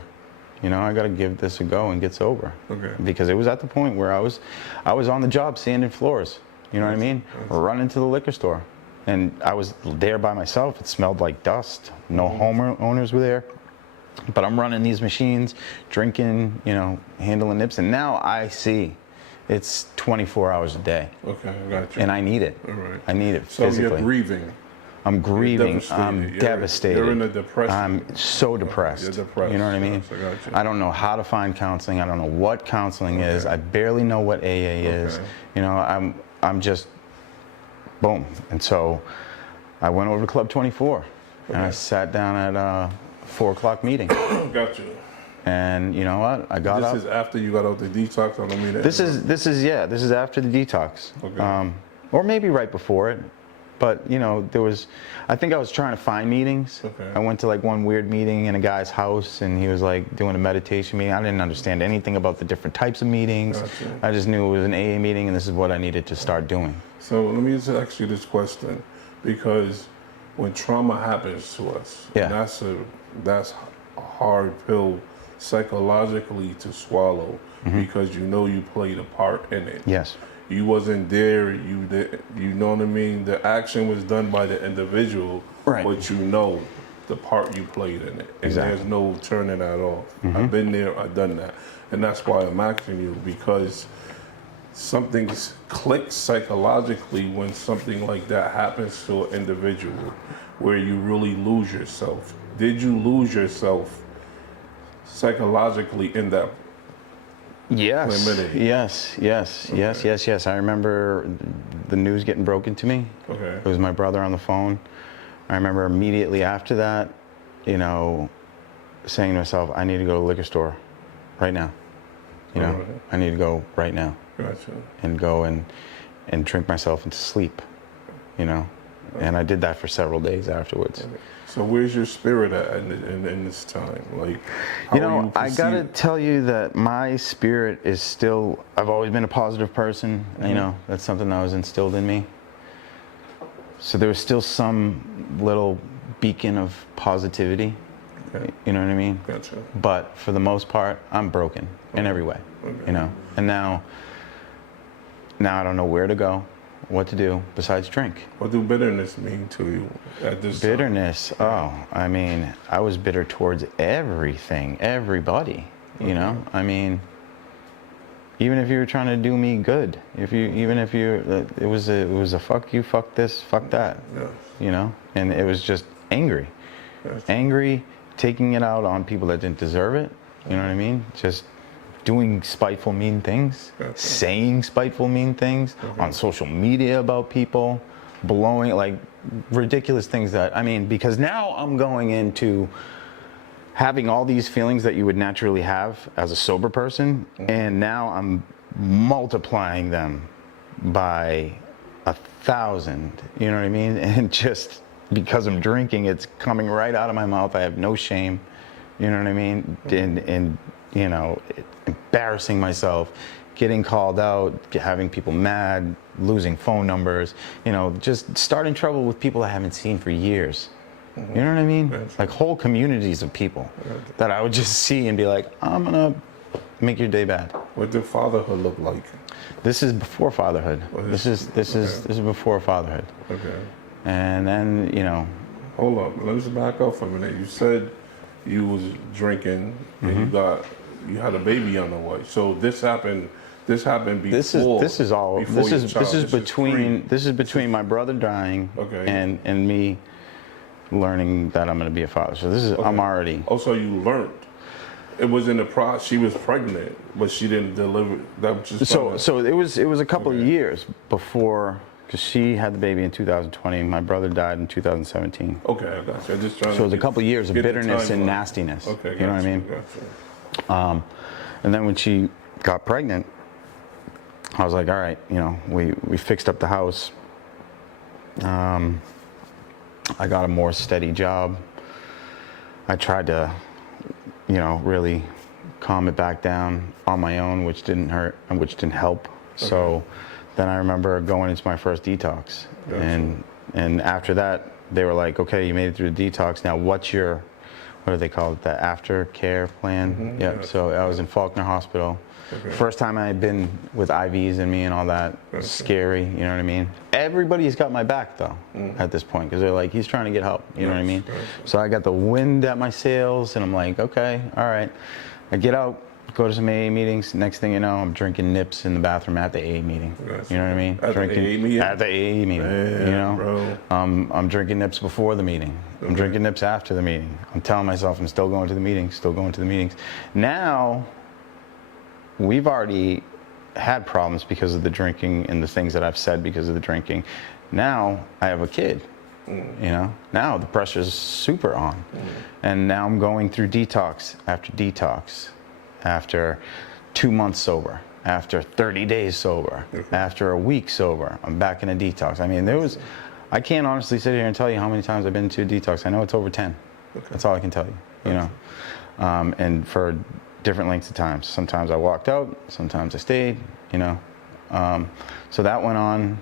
You know, I gotta give this a go and get sober. Okay. Because it was at the point where I was on the job sanding floors. You know what I mean? Running to the liquor store. And I was there by myself. It smelled like dust. No homeowners were there. But I'm running these machines, drinking, you know, handling nips. And now I see it's 24 hours a day. Okay, I got you. And I need it. All right. I need it So physically. you're grieving. I'm grieving. I'm devastated. You're in a depression. I'm so depressed. You're depressed. You know what I mean? Yes, I got you. I don't know how to find counseling. I don't know what counseling is. I barely know what AA is. Okay. You know, I'm just boom. And so I went over to Club 24 and I sat down at a 4 o'clock meeting. Got you. And you know what? I got up. This is after you got out the detox. I don't mean that. This is after the detox. Okay. Or maybe right before it. But, you know, I think I was trying to find meetings. Okay. I went to like one weird meeting in a guy's house and he was like doing a meditation meeting. I didn't understand anything about the different types of meetings. Gotcha. I just knew it was an AA meeting and this is what I needed to start doing. So let me just ask you this question, because when trauma happens to us, Yeah. that's a hard pill psychologically to swallow, because you know you played a part in it. Yes. You wasn't there, you know what I mean? The action was done by the individual, Right. but you know the part you played in it. And Exactly. there's no turning that off. I've been there, I've done that. And that's why I'm asking you, because something clicks psychologically when something like that happens to an individual, where you really lose yourself. Did you lose yourself psychologically in that? Yes. Calamity. Yes. I remember the news getting broken to me. Okay. It was my brother on the phone. I remember immediately after that, you know, saying to myself, I need to go to the liquor store right now. You know, Alright. I need to go right now Gotcha. and go and drink myself into sleep, you know. And I did that for several days afterwards. So where's your spirit at in this time? Like, how You know, you I gotta perceive- tell you that my spirit is still, I've always been a positive person, you know, that's something that was instilled in me. So there was still some little beacon of positivity, Okay. you know what I mean? Gotcha. But for the most part, I'm broken in every way, you know? And now I don't know where to go, what to do besides drink. What do bitterness mean to you at this time? Bitterness, oh, I mean, I was bitter towards everything, everybody, you know? I mean, even if you were trying to do me good, it was a fuck you, fuck this, fuck that, Yes. you know? And it was just angry. Yes. Angry, taking it out on people that didn't deserve it, you know what I mean? Just doing spiteful, mean things, Gotcha. saying spiteful, mean things on social media about people, blowing, like, ridiculous things that, I mean, because now I'm going into having all these feelings that you would naturally have as a sober person, and now I'm multiplying them by 1,000, you know what I mean? And just because I'm drinking, it's coming right out of my mouth. I have no shame. You know what I mean? And you know, embarrassing myself, getting called out, having people mad, losing phone numbers, you know, just starting trouble with people I haven't seen for years. You know what I mean? Like whole communities of people that I would just see and be like, I'm gonna make your day bad. What did fatherhood look like? This is before fatherhood. This is before fatherhood. Okay. And then, you know. Hold up. Let's back up for a minute. You said you was drinking and you had a baby on the way. So this happened before. This is between my brother dying and me learning that I'm going to be a father. So this is I'm already. Also, you learned. It was in the process. She was pregnant, but she didn't deliver. That was just so it was a couple of years before, because she had the baby in 2020. My brother died in 2017. Okay, I got you. Just trying. So it was a couple of years of bitterness and nastiness. Okay, you know what I mean? Gotcha. And then when she got pregnant, I was like, all right, you know, we fixed up the house. I got a more steady job. I tried to, you know, really calm it back down on my own, which didn't hurt and which didn't help. So then I remember going into my first detox. And after that, they were like, okay, you made it through the detox. Now what's your, what do they call it? The aftercare plan? Yep. So I was in Faulkner Hospital. First time I had been with IVs in me and all that. Scary, you know what I mean? Everybody's got my back though at this point, because they're like, he's trying to get help, you know what I mean? So I got the wind at my sails and I'm like, okay, all right. I get out, go to some AA meetings. Next thing you know, I'm drinking nips in the bathroom at the AA meeting. You know what I mean? At drinking the AA meeting? At the AA meeting. Man, you know? bro. I'm drinking nips before the meeting. I'm drinking nips after the meeting. I'm telling myself I'm still going to the meetings, still going to the meetings. Now, we've already had problems because of the drinking and the things that I've said because of the drinking. Now I have a kid, you know, now the pressure's super on. And now I'm going through detox, after 2 months sober, after 30 days sober, after a week sober, I'm back in a detox. I mean, I can't honestly sit here and tell you how many times I've been to a detox. I know it's over 10. That's all I can tell you, you know, and for different lengths of times. Sometimes I walked out, sometimes I stayed, you know. So that went on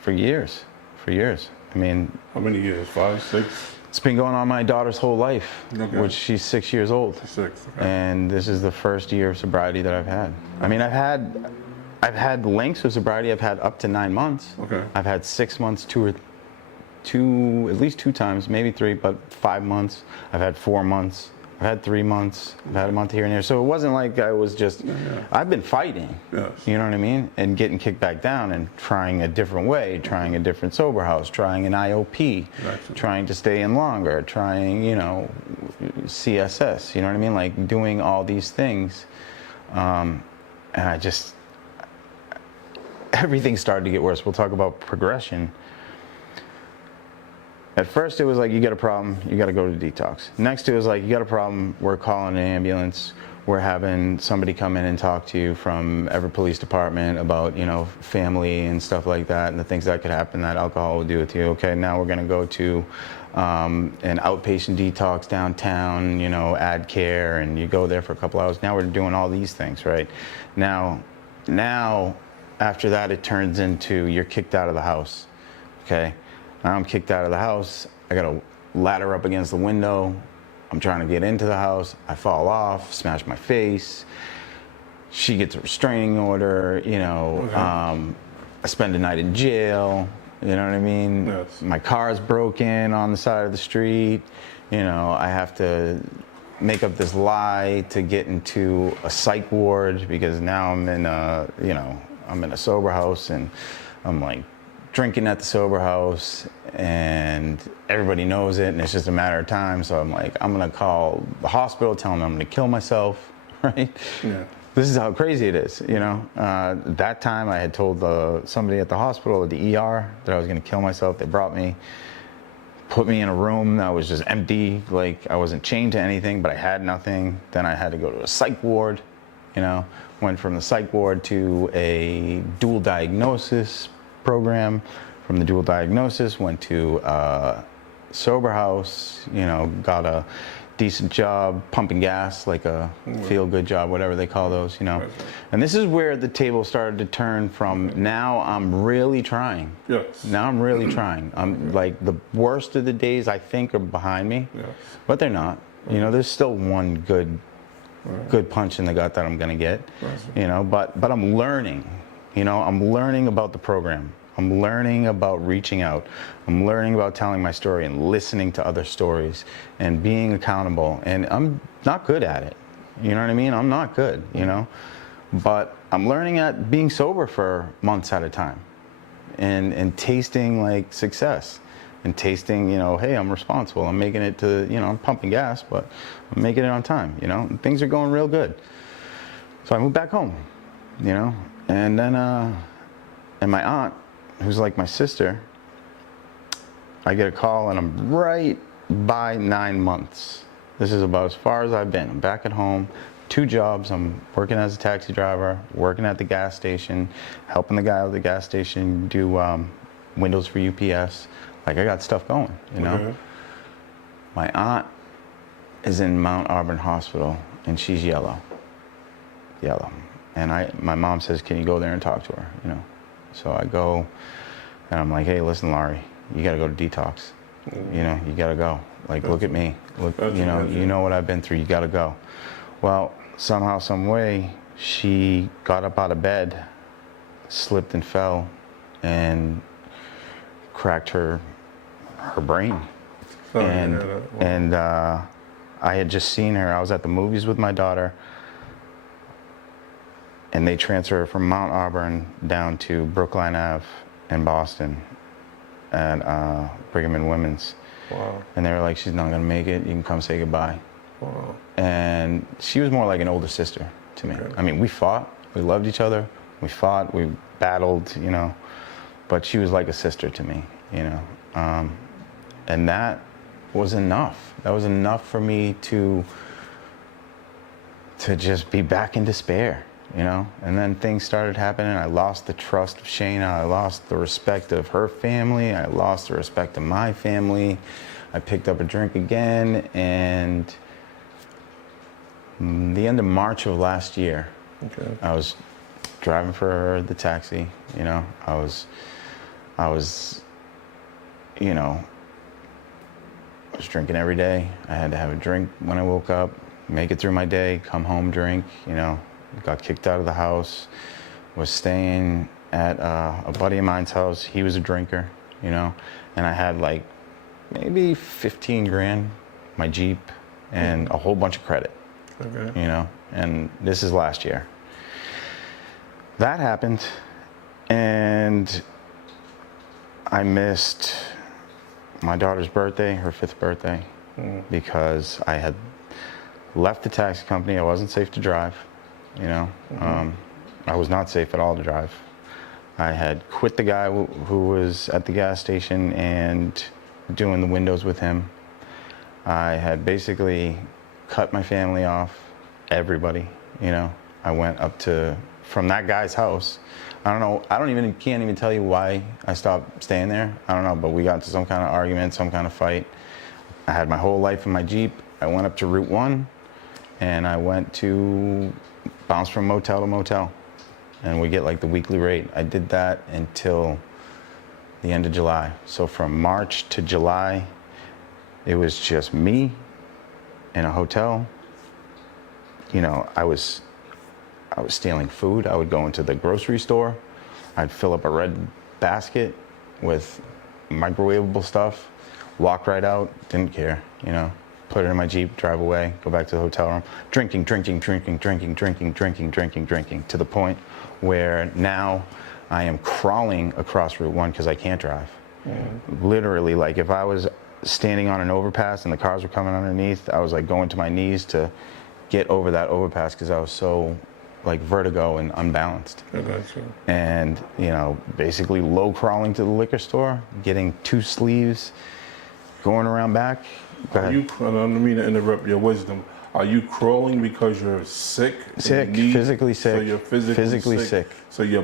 for years. I mean, how many years? 5, 6? It's been going on my daughter's whole life, which she's 6 years old. She's 6. And this is the first year of sobriety that I've had. I mean, I've had lengths of sobriety. I've had up to 9 months. I've had 6 months, at least 2 times, maybe 3, but 5 months. I've had 4 months. I've had 3 months. I've had a month here and there. So it wasn't like I was just, I've been fighting, you know what I mean? And getting kicked back down and trying a different way, trying a different sober house, trying an IOP, trying to stay in longer, trying, you know, CSS, you know what I mean? Like doing all these things. And I just, everything started to get worse. We'll talk about progression. At first it was like, you got a problem, you got to go to detox. Next it was like, you got a problem, we're calling an ambulance, we're having somebody come in and talk to you from every police department about, you know, family and stuff like that and the things that could happen that alcohol will do with you. Okay, now we're going to go to an outpatient detox downtown, you know, add care, and you go there for a couple hours. Now we're doing all these things, right? Now after that it turns into you're kicked out of the house, okay? Now I'm kicked out of the house. I got a ladder up against the window. I'm trying to get into the house. I fall off, smash my face. She gets a restraining order, you know. I spend a night in jail, you know what I mean? My car's broken on the side of the street. You know, I have to make up this lie to get into a psych ward because now I'm in a, you know, I'm in a sober house and I'm like drinking at the sober house and everybody knows it and it's just a matter of time. So I'm like, I'm gonna call the hospital, tell them I'm gonna kill myself, right? This is how crazy it is, you know? That time I had told somebody at the hospital, at the ER, that I was gonna kill myself. They brought me, put me in a room that was just empty, like I wasn't chained to anything, but I had nothing. Then I had to go to a psych ward, you know? Went from the psych ward to a dual diagnosis program. From the dual diagnosis, went to sober house, you know, got a decent job pumping gas, like a feel-good job, whatever they call those, you know. And this is where the table started to turn from now I'm really trying. Yes. Now I'm really trying. I'm like, the worst of the days I think are behind me, but they're not. You know, there's still one good punch in the gut that I'm gonna get, you know, but I'm learning, you know, I'm learning about the program. I'm learning about reaching out. I'm learning about telling my story and listening to other stories and being accountable. And I'm not good at it. You know what I mean? I'm not good, you know? But I'm learning at being sober for months at a time and tasting like success and tasting, you know, hey, I'm responsible. I'm making it to, you know, I'm pumping gas, but I'm making it on time, you know? And things are going real good. So I moved back home, you know? And then, and my aunt, who's like my sister, I get a call and I'm right by 9 months. This is about as far as I've been. I'm back at home, 2 jobs. I'm working as a taxi driver, working at the gas station, helping the guy at the gas station do windows for UPS. Like, I got stuff going, you know? My aunt is in Mount Auburn Hospital and she's yellow. And my mom says, can you go there and talk to her, you know? So I go, and I'm like, hey, listen, Laurie, you got to go to detox. You know, you got to go. Like, look at me. Look, you know what I've been through. You got to go. Well, somehow, some way, she got up out of bed, slipped and fell, and cracked her brain. And I had just seen her. I was at the movies with my daughter. And they transfer her from Mount Auburn down to Brookline Ave in Boston at Brigham and Women's. Wow. And they were like, she's not gonna make it, you can come say goodbye. Wow. And she was more like an older sister to me. I mean, we fought, we loved each other, we fought, we battled, you know, but she was like a sister to me, you know. And that was enough. That was enough for me to just be back in despair. You know, and then things started happening. I lost the trust of Shayna. I lost the respect of her family. I lost the respect of my family. I picked up a drink again, and the end of March of last year, I was driving for the taxi. You know, I was, you know, I was drinking every day. I had to have a drink when I woke up, make it through my day, come home, drink, you know. Got kicked out of the house, was staying at a buddy of mine's house. He was a drinker, you know, and I had like maybe 15 grand, my Jeep, and a whole bunch of credit, you know, and this is last year. That happened, and I missed my daughter's birthday, her 5th birthday, because I had left the taxi company. I wasn't safe to drive. You know, I was not safe at all to drive. I had quit the guy who was at the gas station and doing the windows with him. I had basically cut my family off, everybody, you know. I went up to, from that guy's house, I don't know, can't even tell you why I stopped staying there. I don't know, but we got into some kind of argument, some kind of fight. I had my whole life in my Jeep. I went up to Route 1 and I went to bounce from motel to motel, and we get like the weekly rate. I did that until the end of July. So from March to July, it was just me in a hotel. You know, I was stealing food. I would go into the grocery store. I'd fill up a red basket with microwavable stuff, walk right out, didn't care, you know. Put it in my Jeep, drive away, go back to the hotel room, drinking, to the point where now I am crawling across Route 1 because I can't drive. Literally, like if I was standing on an overpass and the cars were coming underneath, I was like going to my knees to get over that overpass because I was so like vertigo and unbalanced. And, you know, basically low crawling to the liquor store, getting 2 sleeves, going around back. I don't mean to interrupt your wisdom. Are you crawling because you're sick? Sick, and you physically sick. So you're physically sick. So you're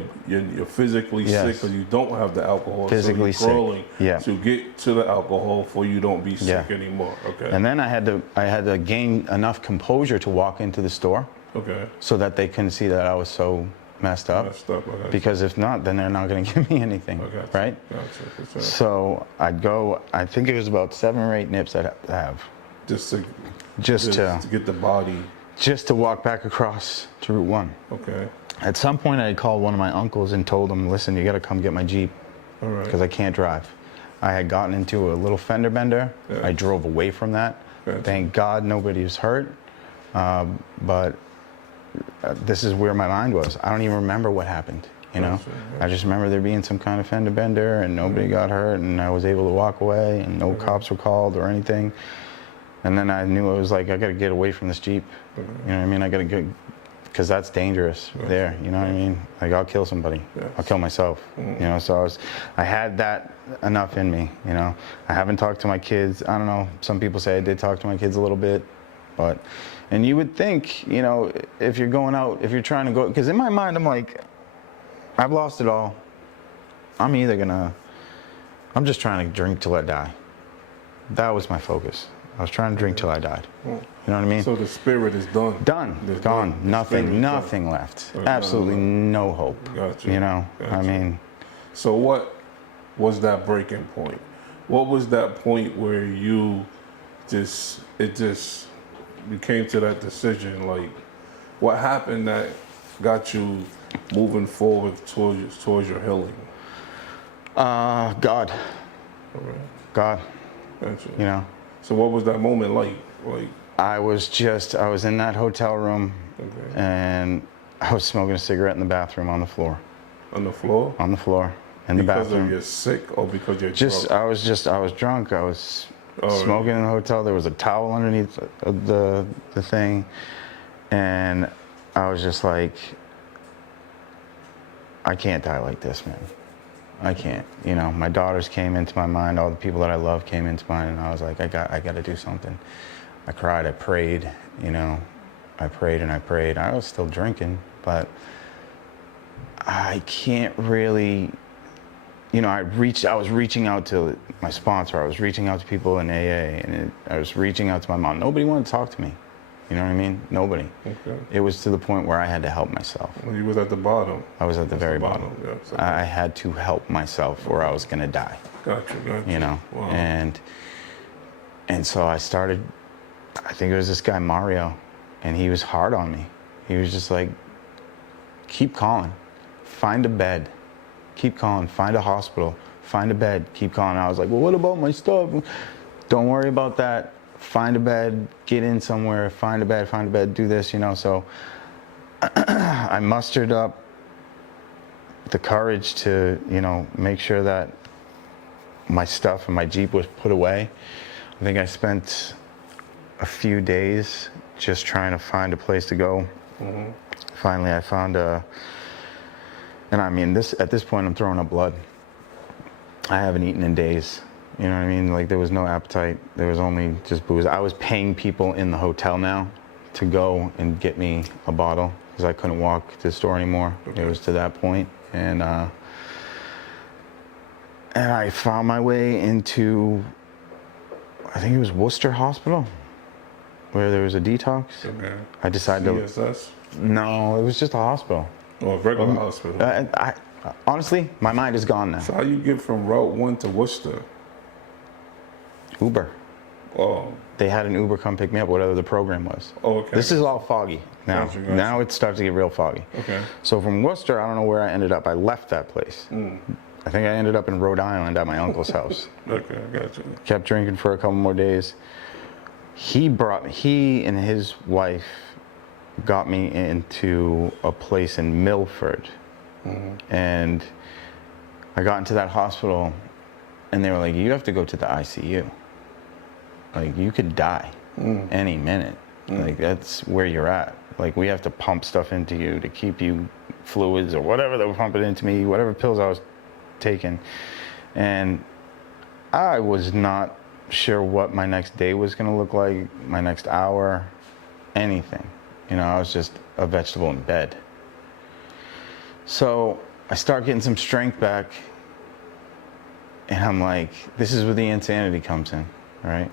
physically Yes. sick because you don't have the alcohol. Physically so you're crawling sick. Yeah. to get to the alcohol for you don't be sick Yeah. anymore. Okay. And then I had to gain enough composure to walk into the store Okay. so that they couldn't see that I was so messed up. Messed up. Okay. Because if not, then they're not going to give me anything, Okay. right? Gotcha. For sure. So I'd go. I think it was about 7 or 8 nips I'd have to have Just to get the body. just to walk back across to Route 1. Okay. At some point, I called one of my uncles and told him, "Listen, you got to come get my Jeep All right. because I can't drive." I had gotten into a little fender bender. Yeah. I drove away from that. Gotcha. Thank God nobody was hurt. But this is where my mind was. I don't even remember what happened. You know, Gotcha. I just remember there being some kind of fender bender and nobody got hurt, and I was able to walk away, and no cops were called or anything. And then I knew it was like I got to get away from this Jeep. You know what I mean? I got to get, because that's dangerous there. You know what I mean? Like I'll kill somebody. Yes. I'll kill myself. You know, so I had that enough in me. You know, I haven't talked to my kids. I don't know. Some people say I did talk to my kids a little bit, but, and you would think, you know, if you're going out, if you're trying to go, because in my mind I'm like, I've lost it all. I'm just trying to drink till I die. That was my focus. I was trying to drink till I died. You know what I mean? So the spirit is done. Done. It's Gone. done. The Nothing. spirit is Nothing done. left. Okay. Absolutely no hope. Gotcha. You know? I Gotcha. mean, So what was that breaking point? What was that point where you you came to that decision? Like, what happened that got you moving forward towards your healing? God. All right. God. Gotcha. You know? So what was that moment like? Like, I was in that hotel room okay. and I was smoking a cigarette in the bathroom on the floor. On the floor? On the floor. In the Because bathroom. of you're sick or because you're Just, drunk? I was drunk. I was Oh, smoking in the hotel. There was a towel underneath the thing. And I was just like, I can't die like this, man. I can't. You know, my daughters came into my mind. All the people that I love came into mind. And I was like, I got to do something. I cried. I prayed. You know, I prayed and I prayed. I was still drinking, but I can't really. You know, I was reaching out to my sponsor. I was reaching out to people in AA, and I was reaching out to my mom. Nobody wanted to talk to me. You know what I mean? Nobody. Okay. It was to the point where I had to help myself. Well, you was at the bottom. I was at the very the bottom. bottom, yeah, so- I had to help myself, or I was gonna die. Gotcha. You know, Wow. and so I started. I think it was this guy Mario, and he was hard on me. He was just like, keep calling, find a bed. Keep calling, find a hospital, find a bed, keep calling. I was like, well, what about my stuff? Don't worry about that. Find a bed, get in somewhere, find a bed, do this, you know. So I mustered up the courage to, you know, make sure that my stuff and my Jeep was put away. I think I spent a few days just trying to find a place to go. Mm-hmm. Finally, I found and I mean, at this point, I'm throwing up blood. I haven't eaten in days. You know what I mean? Like, there was no appetite. There was only just booze. I was paying people in the hotel now to go and get me a bottle because I couldn't walk to the store anymore. Okay. It was to that point. And I found my way into, I think it was Worcester Hospital, where there was a detox. Okay. I decided CSS? No, it was just a hospital. Or a regular hospital? I honestly, my mind is gone now. So how you get from Route 1 to Worcester? Uber. Oh. They had an Uber come pick me up, whatever the program was. Oh, okay. This is all foggy now. Gotcha. Now it starts to get real foggy. Okay. So from Worcester, I don't know where I ended up. I left that place. I think I ended up in Rhode Island at my uncle's house. Okay, I got you. Kept drinking for a couple more days. He and his wife got me into a place in Milford. And I got into that hospital and they were like, you have to go to the ICU. Like, you could die any minute. Like, that's where you're at. Like, we have to pump stuff into you to keep you fluids or whatever they were pumping into me, whatever pills I was taking. And I was not sure what my next day was going to look like, my next hour. anything. You know, I was just a vegetable in bed. So I start getting some strength back, and I'm like, this is where the insanity comes in, right?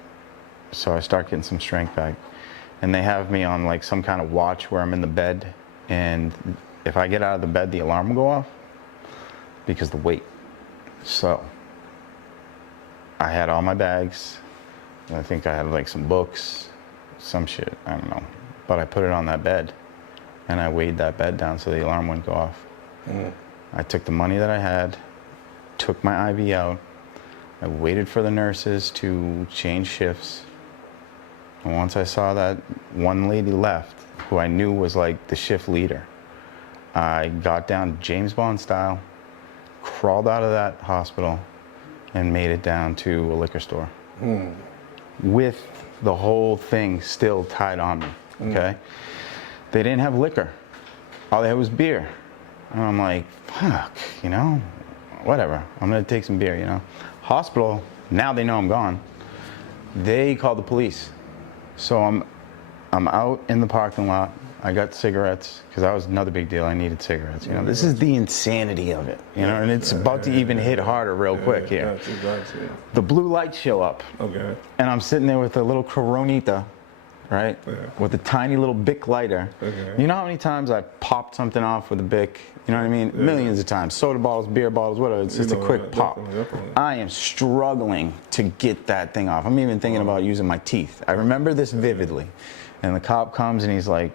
So I start getting some strength back, and they have me on like some kind of watch where I'm in the bed, and if I get out of the bed, the alarm will go off because the weight. So I had all my bags. I think I had like some books, some shit, I don't know. But I put it on that bed, and I weighed that bed down so the alarm wouldn't go off. I took the money that I had, took my IV out. I waited for the nurses to change shifts. And once I saw that one lady left, who I knew was like the shift leader, I got down James Bond style, crawled out of that hospital, and made it down to a liquor store. With the whole thing still tied on me, okay? They didn't have liquor. All they had was beer. And I'm like, fuck, you know, whatever. I'm gonna take some beer, you know. Hospital, now they know I'm gone. They called the police. So I'm out in the parking lot. I got cigarettes, because that was another big deal. I needed cigarettes, you know. This is the insanity of it, you know, and it's about to even hit harder real quick here. The blue lights show up. Okay. And I'm sitting there with a little Coronita, right? With a tiny little Bic lighter. You know how many times I popped something off with a Bic? You know what I mean? Millions of times. Soda bottles, beer bottles, whatever. It's just a quick pop. Definitely. I am struggling to get that thing off. I'm even thinking about using my teeth. I remember this vividly. And the cop comes and he's like,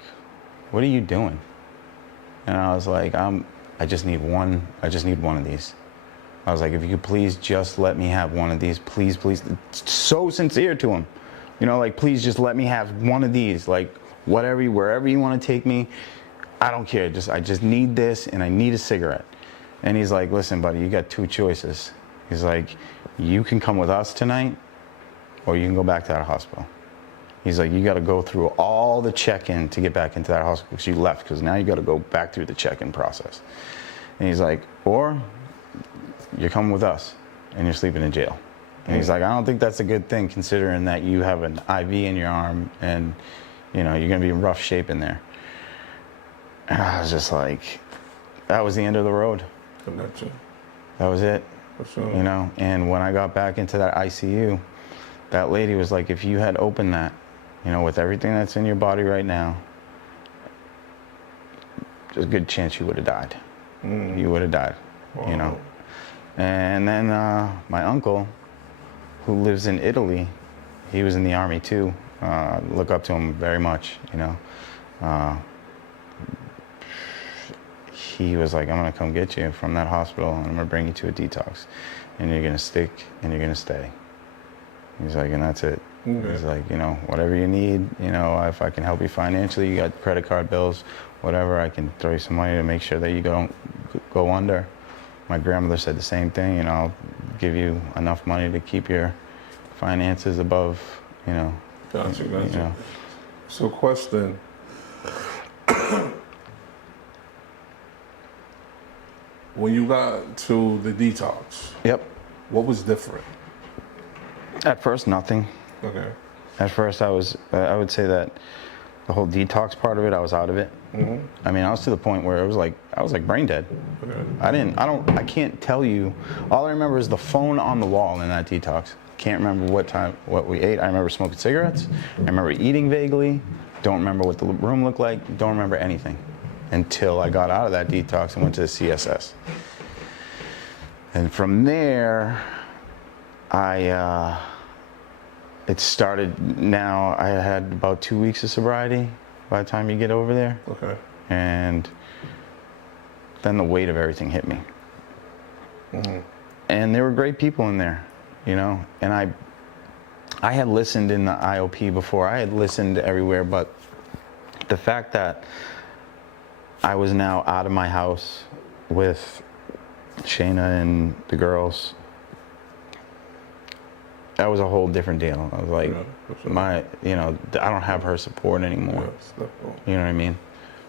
"What are you doing?" And I was like, I just need one of these. I was like, if you could please just let me have one of these, please, please. It's so sincere to him. You know, like, please just let me have one of these, like, whatever, wherever you want to take me, I don't care. I just need this, and I need a cigarette. And he's like, listen, buddy, you got two choices. He's like, you can come with us tonight, or you can go back to that hospital. He's like, you got to go through all the check-in to get back into that hospital, because you left, because now you got to go back through the check-in process. And he's like, or you're coming with us, and you're sleeping in jail. And he's like, I don't think that's a good thing, considering that you have an IV in your arm, and you know you're gonna be in rough shape in there. And I was just like, that was the end of the road. That was it. For sure. You know. And when I got back into that ICU, that lady was like, if you had opened that, you know, with everything that's in your body right now, there's a good chance you would have died. You would have died. Wow. You know. And then my uncle, who lives in Italy, he was in the army too. Look up to him very much, you know. He was like, I'm gonna come get you from that hospital, and I'm gonna bring you to a detox, and you're gonna stick, and you're gonna stay. He's like, and that's it. He's like, you know, whatever you need, you know, if I can help you financially, you got credit card bills, whatever, I can throw you some money to make sure that you don't go under. My grandmother said the same thing, you know, I'll give you enough money to keep your finances above, you know. Gotcha. You know. So question, when you got to the detox, yep, what was different? At first, nothing. Okay. At first, I would say that the whole detox part of it, I was out of it. I mean, I was to the point where I was like brain dead. Okay. I can't tell you. All I remember is the phone on the wall in that detox. Can't remember what we ate. I remember smoking cigarettes. I remember eating vaguely. Don't remember what the room looked like. Don't remember anything until I got out of that detox and went to the CSS. And from there, it started. Now I had about 2 weeks of sobriety by the time you get over there. Okay. And then the weight of everything hit me. And there were great people in there, you know. And I had listened in the IOP before. I had listened everywhere, but the fact that I was now out of my house with Shayna and the girls, that was a whole different deal. I was like, you know, I don't have her support anymore. You know what I mean?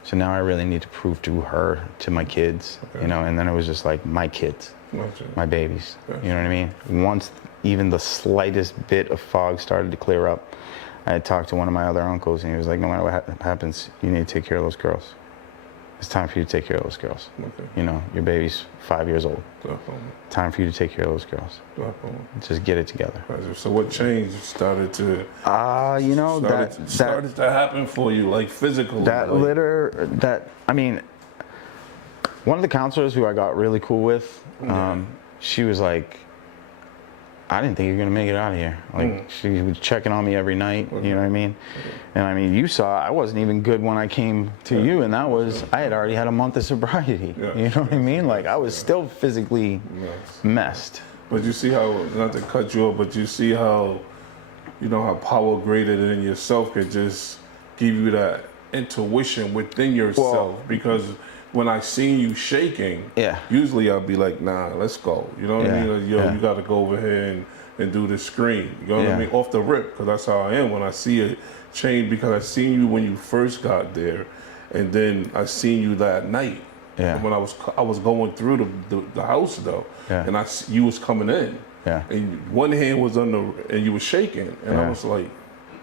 So now I really need to prove to her, to my kids, you know, and then it was just like my kids, my babies, you know what I mean? Once even the slightest bit of fog started to clear up, I had talked to one of my other uncles, and he was like, no matter what happens, you need to take care of those girls. It's time for you to take care of those girls. Okay. You know, your baby's 5 years old. Definitely. Time for you to take care of those girls. Definitely. Just get it together. So what change started to? You know, started to happen for you, like physically. I mean, one of the counselors who I got really cool with, she was like, I didn't think you were gonna make it out of here. Like she was checking on me every night. You know what I mean? And I mean, you saw I wasn't even good when I came to you, and that was I had already had a month of sobriety. You know what I mean? Like I was still physically messed. But you see how, not to cut you off, but you see how, you know, how power greater than yourself could just give you that intuition within yourself. Because when I seen you shaking, usually I'll be like, nah, let's go. You know what I mean? Like, yo, you got to go over here and do the screen. You know what I mean? Off the rip, because that's how I am when I see it change. Because I seen you when you first got there, and then I seen you that night. When I was going through the house though, and you was coming in, and one hand was on the, and you was shaking, and I was like,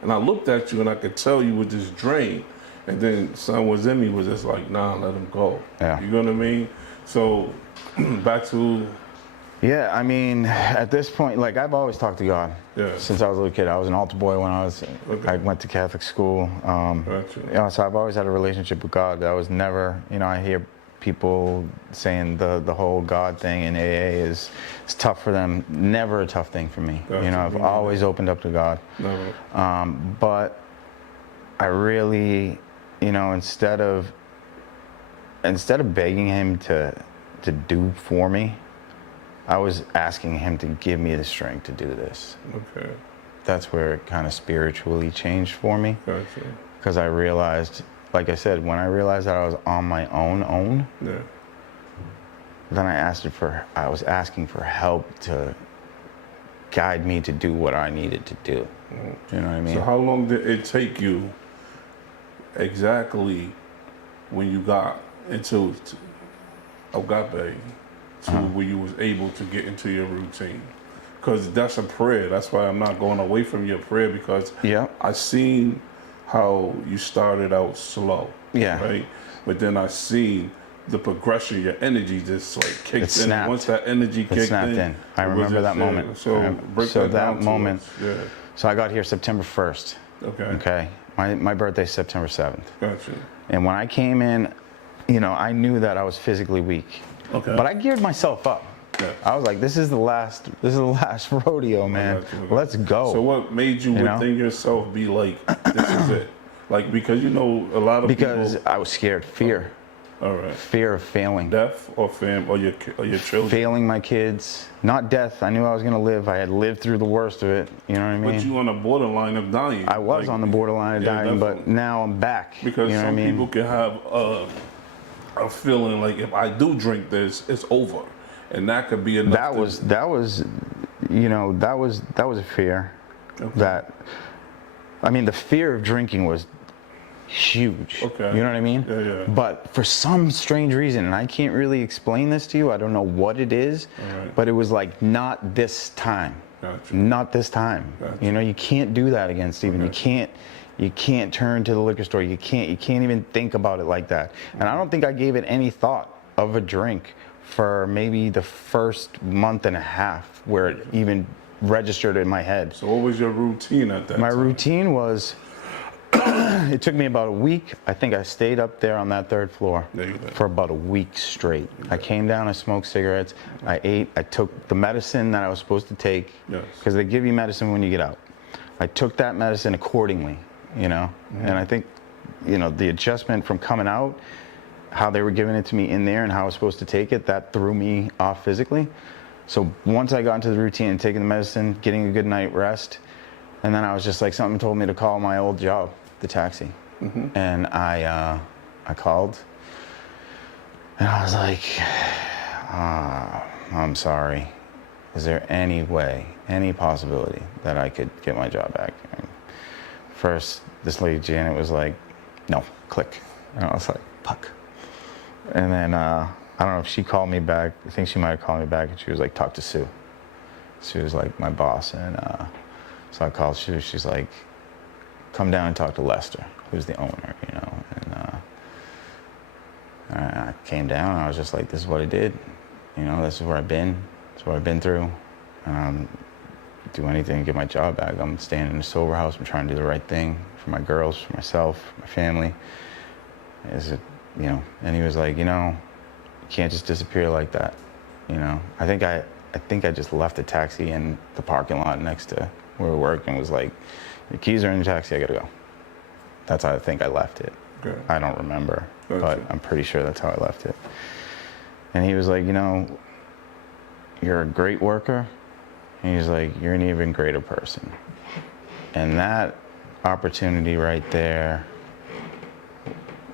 and I looked at you and I could tell you were just drained. And then something was in me was just like, nah, let him go. You know what I mean? So back to. Yeah, I mean, at this point, like I've always talked to God since I was a little kid. I was an altar boy when I went to Catholic school. You know, so I've always had a relationship with God. I was never, you know, I hear people saying the whole God thing in AA is tough for them. Never a tough thing for me. You know, I've always opened up to God. But I really, you know, instead of begging him to do for me, I was asking him to give me the strength to do this. That's where it kind of spiritually changed for me. Because I realized, like I said, when I realized that I was on my own, then I was asking for help to guide me to do what I needed to do. You know what I mean? So how long did it take you exactly when you got into Agape to where you was able to get into your routine? Because that's a prayer. That's why I'm not going away from your prayer, because I seen how you started out slow, right? But then I seen the progression, your energy just like kicked in. Once that energy kicked in. I remember that moment. So break that down moment. So I got here September 1st. Okay. My birthday's September 7th. Gotcha. And when I came in, you know, I knew that I was physically weak. But I geared myself up. I was like, this is the last rodeo, man. Let's go. So what made you within yourself be like, this is it? Like, because you know a lot of because people, I was scared. Fear. All right. Fear of failing. Death or or your children. Failing my kids. Not death. I knew I was gonna live. I had lived through the worst of it. You know what I mean? But you on the borderline of dying. I was on the borderline of dying, but now I'm back. Because you know some what I mean? people can have a feeling like, if I do drink this, it's over, and that could be enough. That was, you know, that was a fear. That, I mean, the fear of drinking was huge. You know what I mean? But for some strange reason, and I can't really explain this to you, I don't know what it is, but it was like, not this time. Not this time. You know, you can't do that again, Stephen. You can't turn to the liquor store. You can't even think about it like that. And I don't think I gave it any thought of a drink for maybe the first month and a half, where it even registered in my head. So what was your routine at that time? My routine was, it took me about a week. I think I stayed up there on that third floor for about a week straight. I came down, I smoked cigarettes, I ate, I took the medicine that I was supposed to take, because they give you medicine when you get out. I took that medicine accordingly, you know, and I think, you know, the adjustment from coming out, how they were giving it to me in there and how I was supposed to take it, that threw me off physically. So once I got into the routine and taking the medicine, getting a good night rest, and then I was just like, something told me to call my old job, the taxi. And I called, and I was like, I'm sorry. Is there any way, any possibility that I could get my job back? And first, this lady Janet was like, no, click. And I was like, fuck. And then I don't know if she called me back. I think she might have called me back, and she was like, talk to Sue. She was like my boss, and so I called Sue. She's like, come down and talk to Lester, who's the owner, you know. And I came down, and I was just like, this is what I did. You know, this is where I've been. This is what I've been through. Do anything to get my job back. I'm staying in a sober house. I'm trying to do the right thing for my girls, for myself, my family. Is it, you know? And he was like, you know, you can't just disappear like that. You know, I think I just left the taxi in the parking lot next to where we work and was like, the keys are in the taxi. I gotta go. That's how I think I left it. Okay. I don't remember, Gotcha. but I'm pretty sure that's how I left it. And he was like, you know, you're a great worker. And he's like, you're an even greater person. And that opportunity right there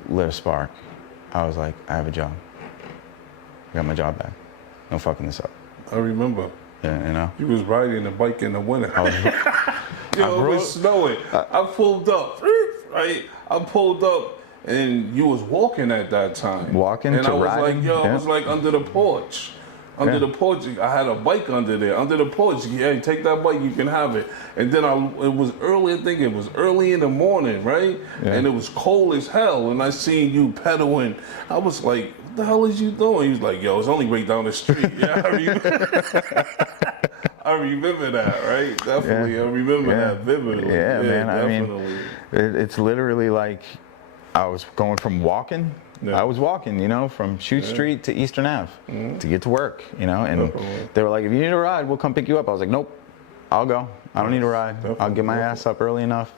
lit a spark. I was like, I have a job. I got my job back. No fucking this up. I remember. Yeah, you know? You was riding a bike in the winter. I Yo, it was snowing. I pulled up, right? I pulled up, and you was walking at that time. Walking and to I was riding? like, yo, Yeah. I was like under the porch. Under the porch, I had a bike under there. Under the porch, hey, take that bike, you can have it. And then it was early, I think it was early in the morning, right? Yeah. And it was cold as hell. And I seen you pedaling. I was like, what the hell is you doing? He was like, yo, it's only right down the street. Yeah, I remember that, right? Definitely, Yeah. I remember Yeah. that vividly. Yeah, man. Definitely. I mean, it's literally like I was going from walking. Yeah. I was walking, you know, from Chute Street to Eastern Ave to get to work, you know. And Definitely. they were like, if you need a ride, we'll come pick you up. I was like, nope, I'll go. I don't need a ride. I'll get my ass up early enough,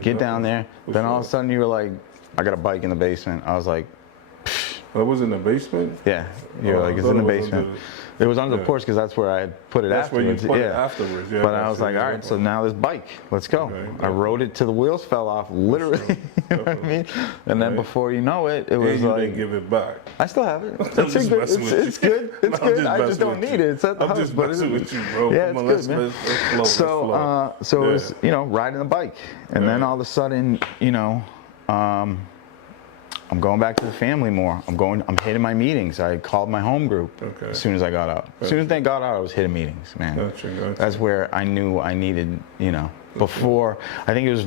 get down there. Then all of a sudden you were like, I got a bike in the basement. I was like, I was in the basement? yeah. You were Oh, like, I it's thought in the it was basement. under It was under the yeah. porch because that's where I had put it That's where you afterwards. put it afterwards, yeah. But I was like, all right, so now this bike, let's go. Okay, I rode it till the wheels fell off, literally. You know what I mean? And then Right. before you know it, it And was you like, didn't give it back. I still have it. It's, just in good. messing with It's good. It's I'm good. just I just messing don't with need you. it. It's at the I'm house. just but messing it's- with you, bro. Yeah, Come on, it's good, man. let's flow, let's flow. So it Yeah. was, you know, riding the bike. And then all of a sudden, you know, I'm going back to the family more. I'm hitting my meetings. I called my home group Okay. as soon as I got out. As soon as they got out, I was hitting meetings, man. Gotcha. That's where I knew I needed, you know, before, I think it was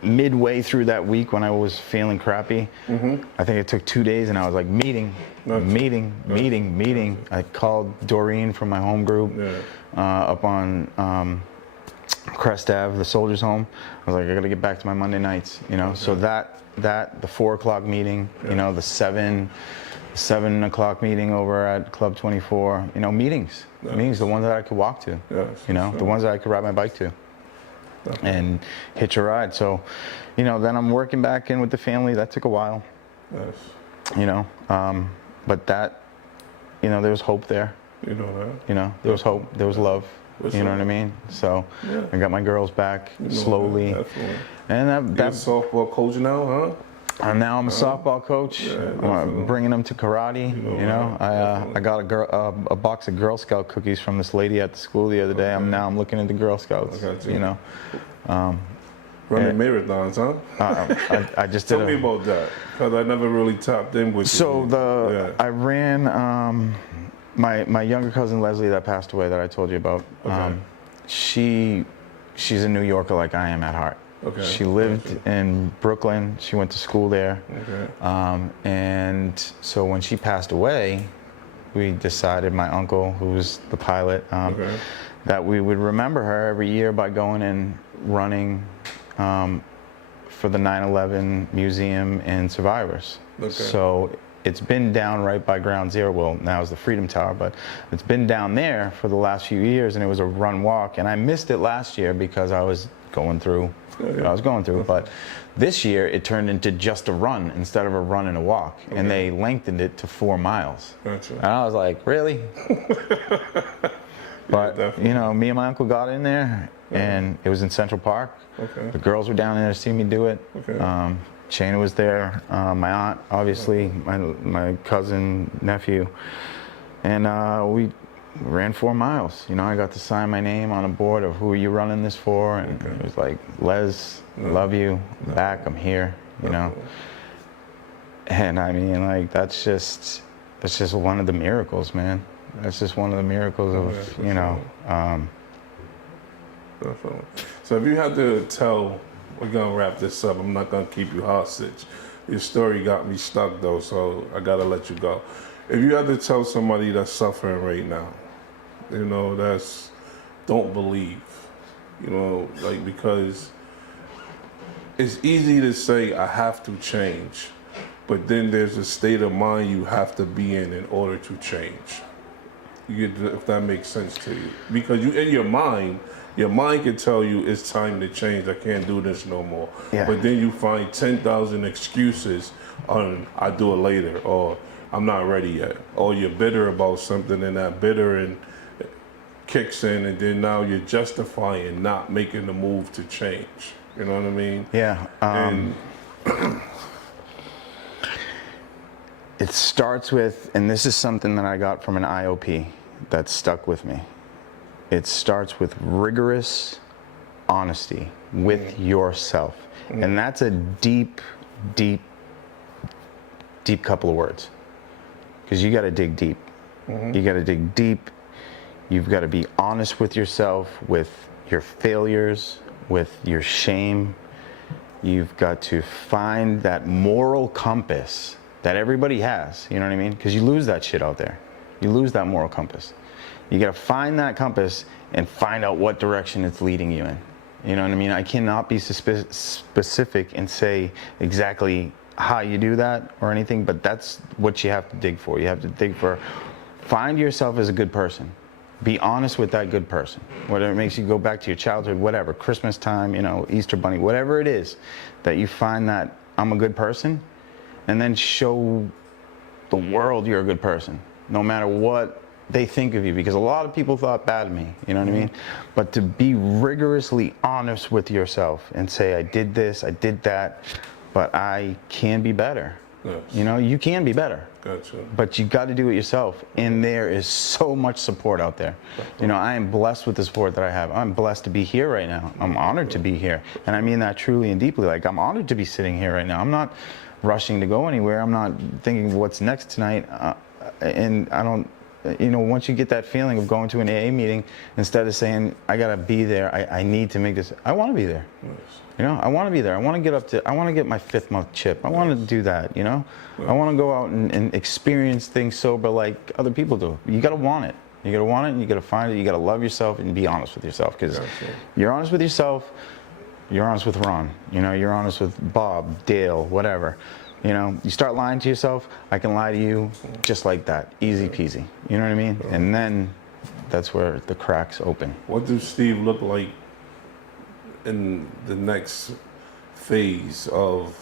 midway through that week when I was feeling crappy. I think it took 2 days and I was like, meeting. I called Doreen from my home group up on Crest Ave, the Soldiers Home. I was like, I gotta get back to my Monday nights, you know. So the 4 o'clock meeting, you know, the 7 o'clock meeting over at Club 24, you know, meetings, the ones that I could walk to, you know, the ones that I could ride my bike to and hitch a ride. So, you know, then I'm working back in with the family. That took a while, you know, but that, you know, there was hope there. You know that. You know, there was hope, there was love. You know what I mean? So I got my girls back slowly. Definitely. And That's softball coach now, huh? and now I'm a softball coach. I'm bringing them to karate. You know, I got a box of Girl Scout cookies from this lady at the school the other day. I'm looking into Girl Scouts. You. You know, Running marathons, huh? I just did Tell me about that, because I never really tapped in with you. So I ran. My younger cousin Leslie that passed away that I told you about. She's a New Yorker like I am at heart. Okay. She lived in Brooklyn. She went to school there. Okay. And so when she passed away, we decided, my uncle, who's the pilot, that we would remember her every year by going and running for the 9/11 Museum and Survivors. Okay. So it's been down right by Ground Zero. Well, now it's the Freedom Tower, but it's been down there for the last few years, and it was a run walk. And I missed it last year because I was going through what I was going through. But this year it turned into just a run instead of a run and a walk, and they lengthened it to 4 miles. Gotcha. And I was like, really? But definitely. you know, me and my uncle got in there, and it was in Central Park. Okay. The girls were down there to see me do it. Okay. Shayna was there, my aunt, obviously, my cousin, nephew, and we ran 4 miles. You know, I got to sign my name on a board of who are you running this for, and it was like, Les, love you, back, I'm here, you know. And I mean, like, that's just one of the miracles, man. That's just one of the miracles of, you know. Definitely. So if you had to tell we're gonna wrap this up. I'm not gonna keep you hostage. Your story got me stuck though, so I gotta let you go. If you had to tell somebody that's suffering right now, you know, that's don't believe, you know, like, because it's easy to say I have to change, but then there's a state of mind you have to be in order to change. You get, if that makes sense to you, because you in your mind can tell you it's time to change. I can't do this no more. Yeah. But then you find 10,000 excuses on I'll do it later, or I'm not ready yet, or you're bitter about something and that bitter and kicks in, and then now you're justifying not making the move to change. You know what I mean? Yeah. And it starts with, and this is something that I got from an IOP that stuck with me. It starts with rigorous honesty with yourself. And that's a deep, deep, deep couple of words. Because you got to dig deep. You got to dig deep. You've got to be honest with yourself, with your failures, with your shame. You've got to find that moral compass that everybody has, you know what I mean? Because you lose that shit out there. You lose that moral compass. You got to find that compass and find out what direction it's leading you in. You know what I mean? I cannot be specific and say exactly how you do that or anything, but that's what you have to dig for. You have to dig for, find yourself as a good person. Be honest with that good person. Whether it makes you go back to your childhood, whatever, Christmas time, you know, Easter bunny, whatever it is, that you find that I'm a good person, and then show the world you're a good person, no matter what they think of you, because a lot of people thought bad of me, you know what I mean? But to be rigorously honest with yourself and say, I did this, I did that, but I can be better. yes. You know, you can be better. Gotcha. But you got to do it yourself, and there is so much support out there. You know, I am blessed with the support that I have. I'm blessed to be here right now. I'm honored to be here, and I mean that truly and deeply. Like, I'm honored to be sitting here right now. I'm not rushing to go anywhere. I'm not thinking what's next tonight, and I don't. You know, once you get that feeling of going to an AA meeting, instead of saying I gotta be there, I need to make this. I want to be there. Yes. You know, I want to be there. I want to get up to. I want to get my 5th month chip. I want to do that. You know, I want to go out and experience things sober like other people do. You gotta want it. You gotta want it, and you gotta find it. You gotta love yourself and be honest with yourself. Because you're honest with yourself, you're honest with Ron. You know, you're honest with Bob, Dale, whatever. You know, you start lying to yourself, I can lie to you just like that, easy peasy. You know what I mean? And then that's where the cracks open. What does Steve look like in the next phase of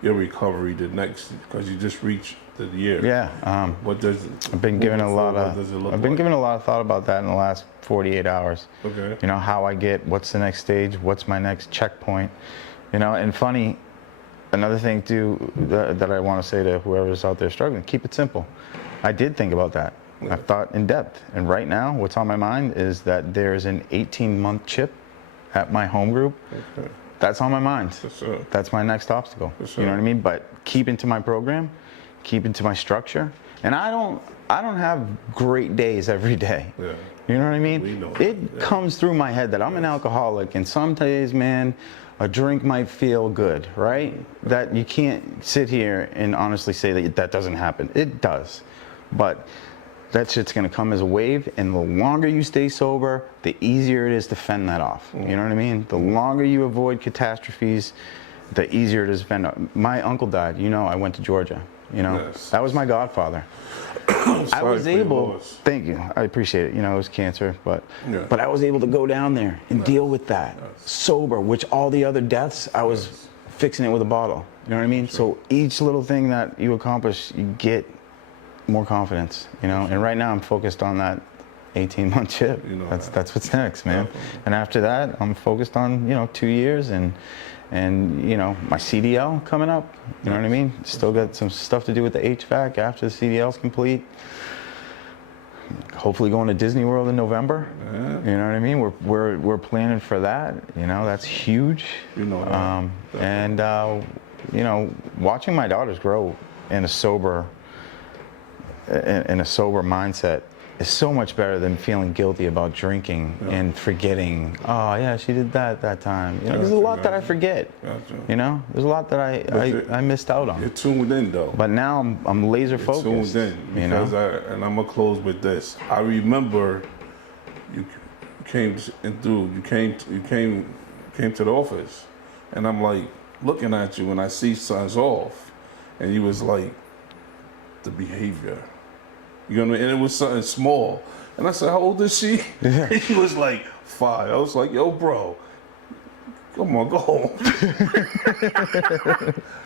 your recovery? The next, because you just reached the year. Yeah. What does I've been given a lot of. What does it look I've been like? given a lot of thought about that in the last 48 hours. Okay. You know, how I get, what's the next stage, what's my next checkpoint. You know, and funny. Another thing too that I want to say to whoever's out there struggling, keep it simple. I did think about that. I thought in depth. And right now, what's on my mind is that there's an 18-month chip at my home group. Okay. That's on my mind. For sure. That's my next obstacle. For sure. You know what I mean? But keep into my program, keep into my structure. And I don't have great days every day. Yeah. You know what I mean? We know It comes through my head that I'm an alcoholic, and some days, man, a drink might feel good, right? That you can't sit here and honestly say that that doesn't happen. It does. But that shit's gonna come as a wave, and the longer you stay sober, the easier it is to fend that off. You know what I mean? The longer you avoid catastrophes, the easier it is to fend. My uncle died, you know, I went to Georgia. You know, Yes. that was my godfather. I was able, thank you, I appreciate it. You know, it was cancer, but I was able to go down there and deal with that sober, which all the other deaths, I was fixing it with a bottle. You know what I mean? So each little thing that you accomplish, you get more confidence, you know? And right now I'm focused on that 18-month chip. You know that's what's next, man. Definitely. And after that, I'm focused on, you know, 2 years and you know, my CDL coming up, you know what I mean? Still got some stuff to do with the HVAC after the CDL's complete. Hopefully going to Disney World in November. Yeah. You know what I mean? We're planning for that. You know, that's huge. You know that. And you know, watching my daughters grow in a sober mindset is so much better than feeling guilty about drinking and forgetting. Oh yeah, she did that time. You know, there's a lot that I forget. Gotcha. You know, there's a lot that I missed out on. You're tuned in though. But now I'm laser You're focused. tuned in because and I'm gonna close with this. I remember you came to the office, and I'm like looking at you, and I see signs off, and you was like, the behavior. You know what I mean? And it was something small. And I said, how old is she? Yeah. And she was like 5. I was like, yo, bro, come on, go home.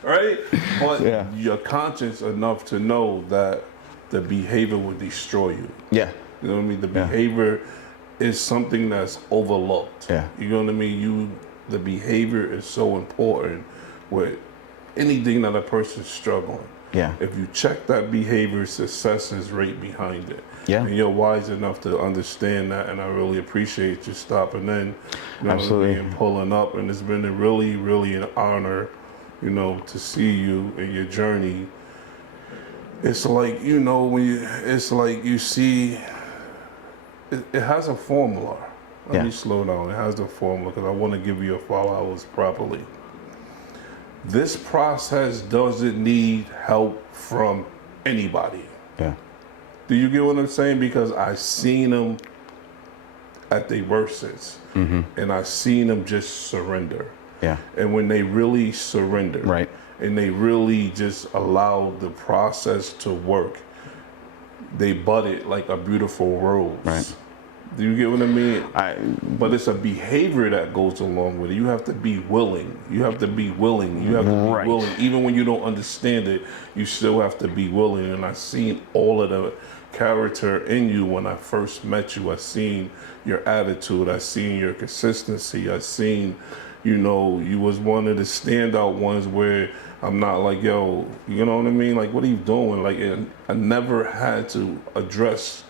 Right? But you're conscious enough to know that the behavior will destroy you. Yeah. You know what I mean? The behavior is something that's overlooked. Yeah. You know what I mean? The behavior is so important with anything that a person's struggling. Yeah. If you check that behavior, success is right behind it. Yeah. And you're wise enough to understand that, and I really appreciate you stopping in, you know, Absolutely, and pulling up. And it's been a really, really an honor, you know, to see you in your journey. It's like, you know, it's like you see, it has a formula. Let me slow down. It has a formula because I want to give you your followers properly. This process doesn't need help from anybody. Yeah. Do you get what I'm saying? Because I seen them at their worstest, and I seen them just surrender. Yeah. And when they really surrender, Right. and they really just allow the process to work, they bud it like a beautiful rose. Right. Do you get what I mean? But it's a behavior that goes along with it. You have to be willing. You have to be willing. You have to be willing. Even when you don't understand it, you still have to be willing. And I seen all of the character in you when I first met you. I seen your attitude. I seen your consistency. I seen, you know, you was one of the standout ones where I'm not like, yo, you know what I mean? Like, what are you doing? Like, I never had to address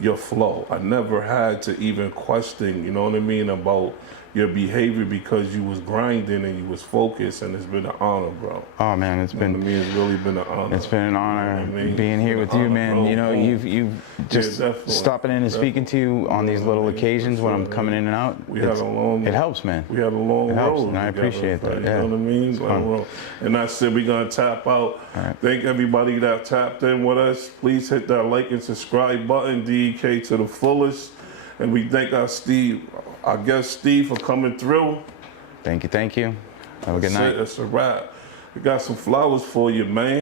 your flow. I never had to even question, you know what I mean, about your behavior because you was grinding and you was focused, and it's been an honor, bro. Oh man, it's been. It's really been an honor. It's been an honor being here with you, man. Bro. You know, you've just stopping in and speaking to you on these little occasions when I'm coming in and out. It helps, man. We had a long road. And I appreciate that. You know what I mean? Long road. And I said we're gonna tap out. All right. Thank everybody that tapped in with us. Please hit that like and subscribe button. DK to the fullest. And we thank our guest Steve for coming through. Thank you. Have a good night. That's a wrap. We got some flowers for you, man.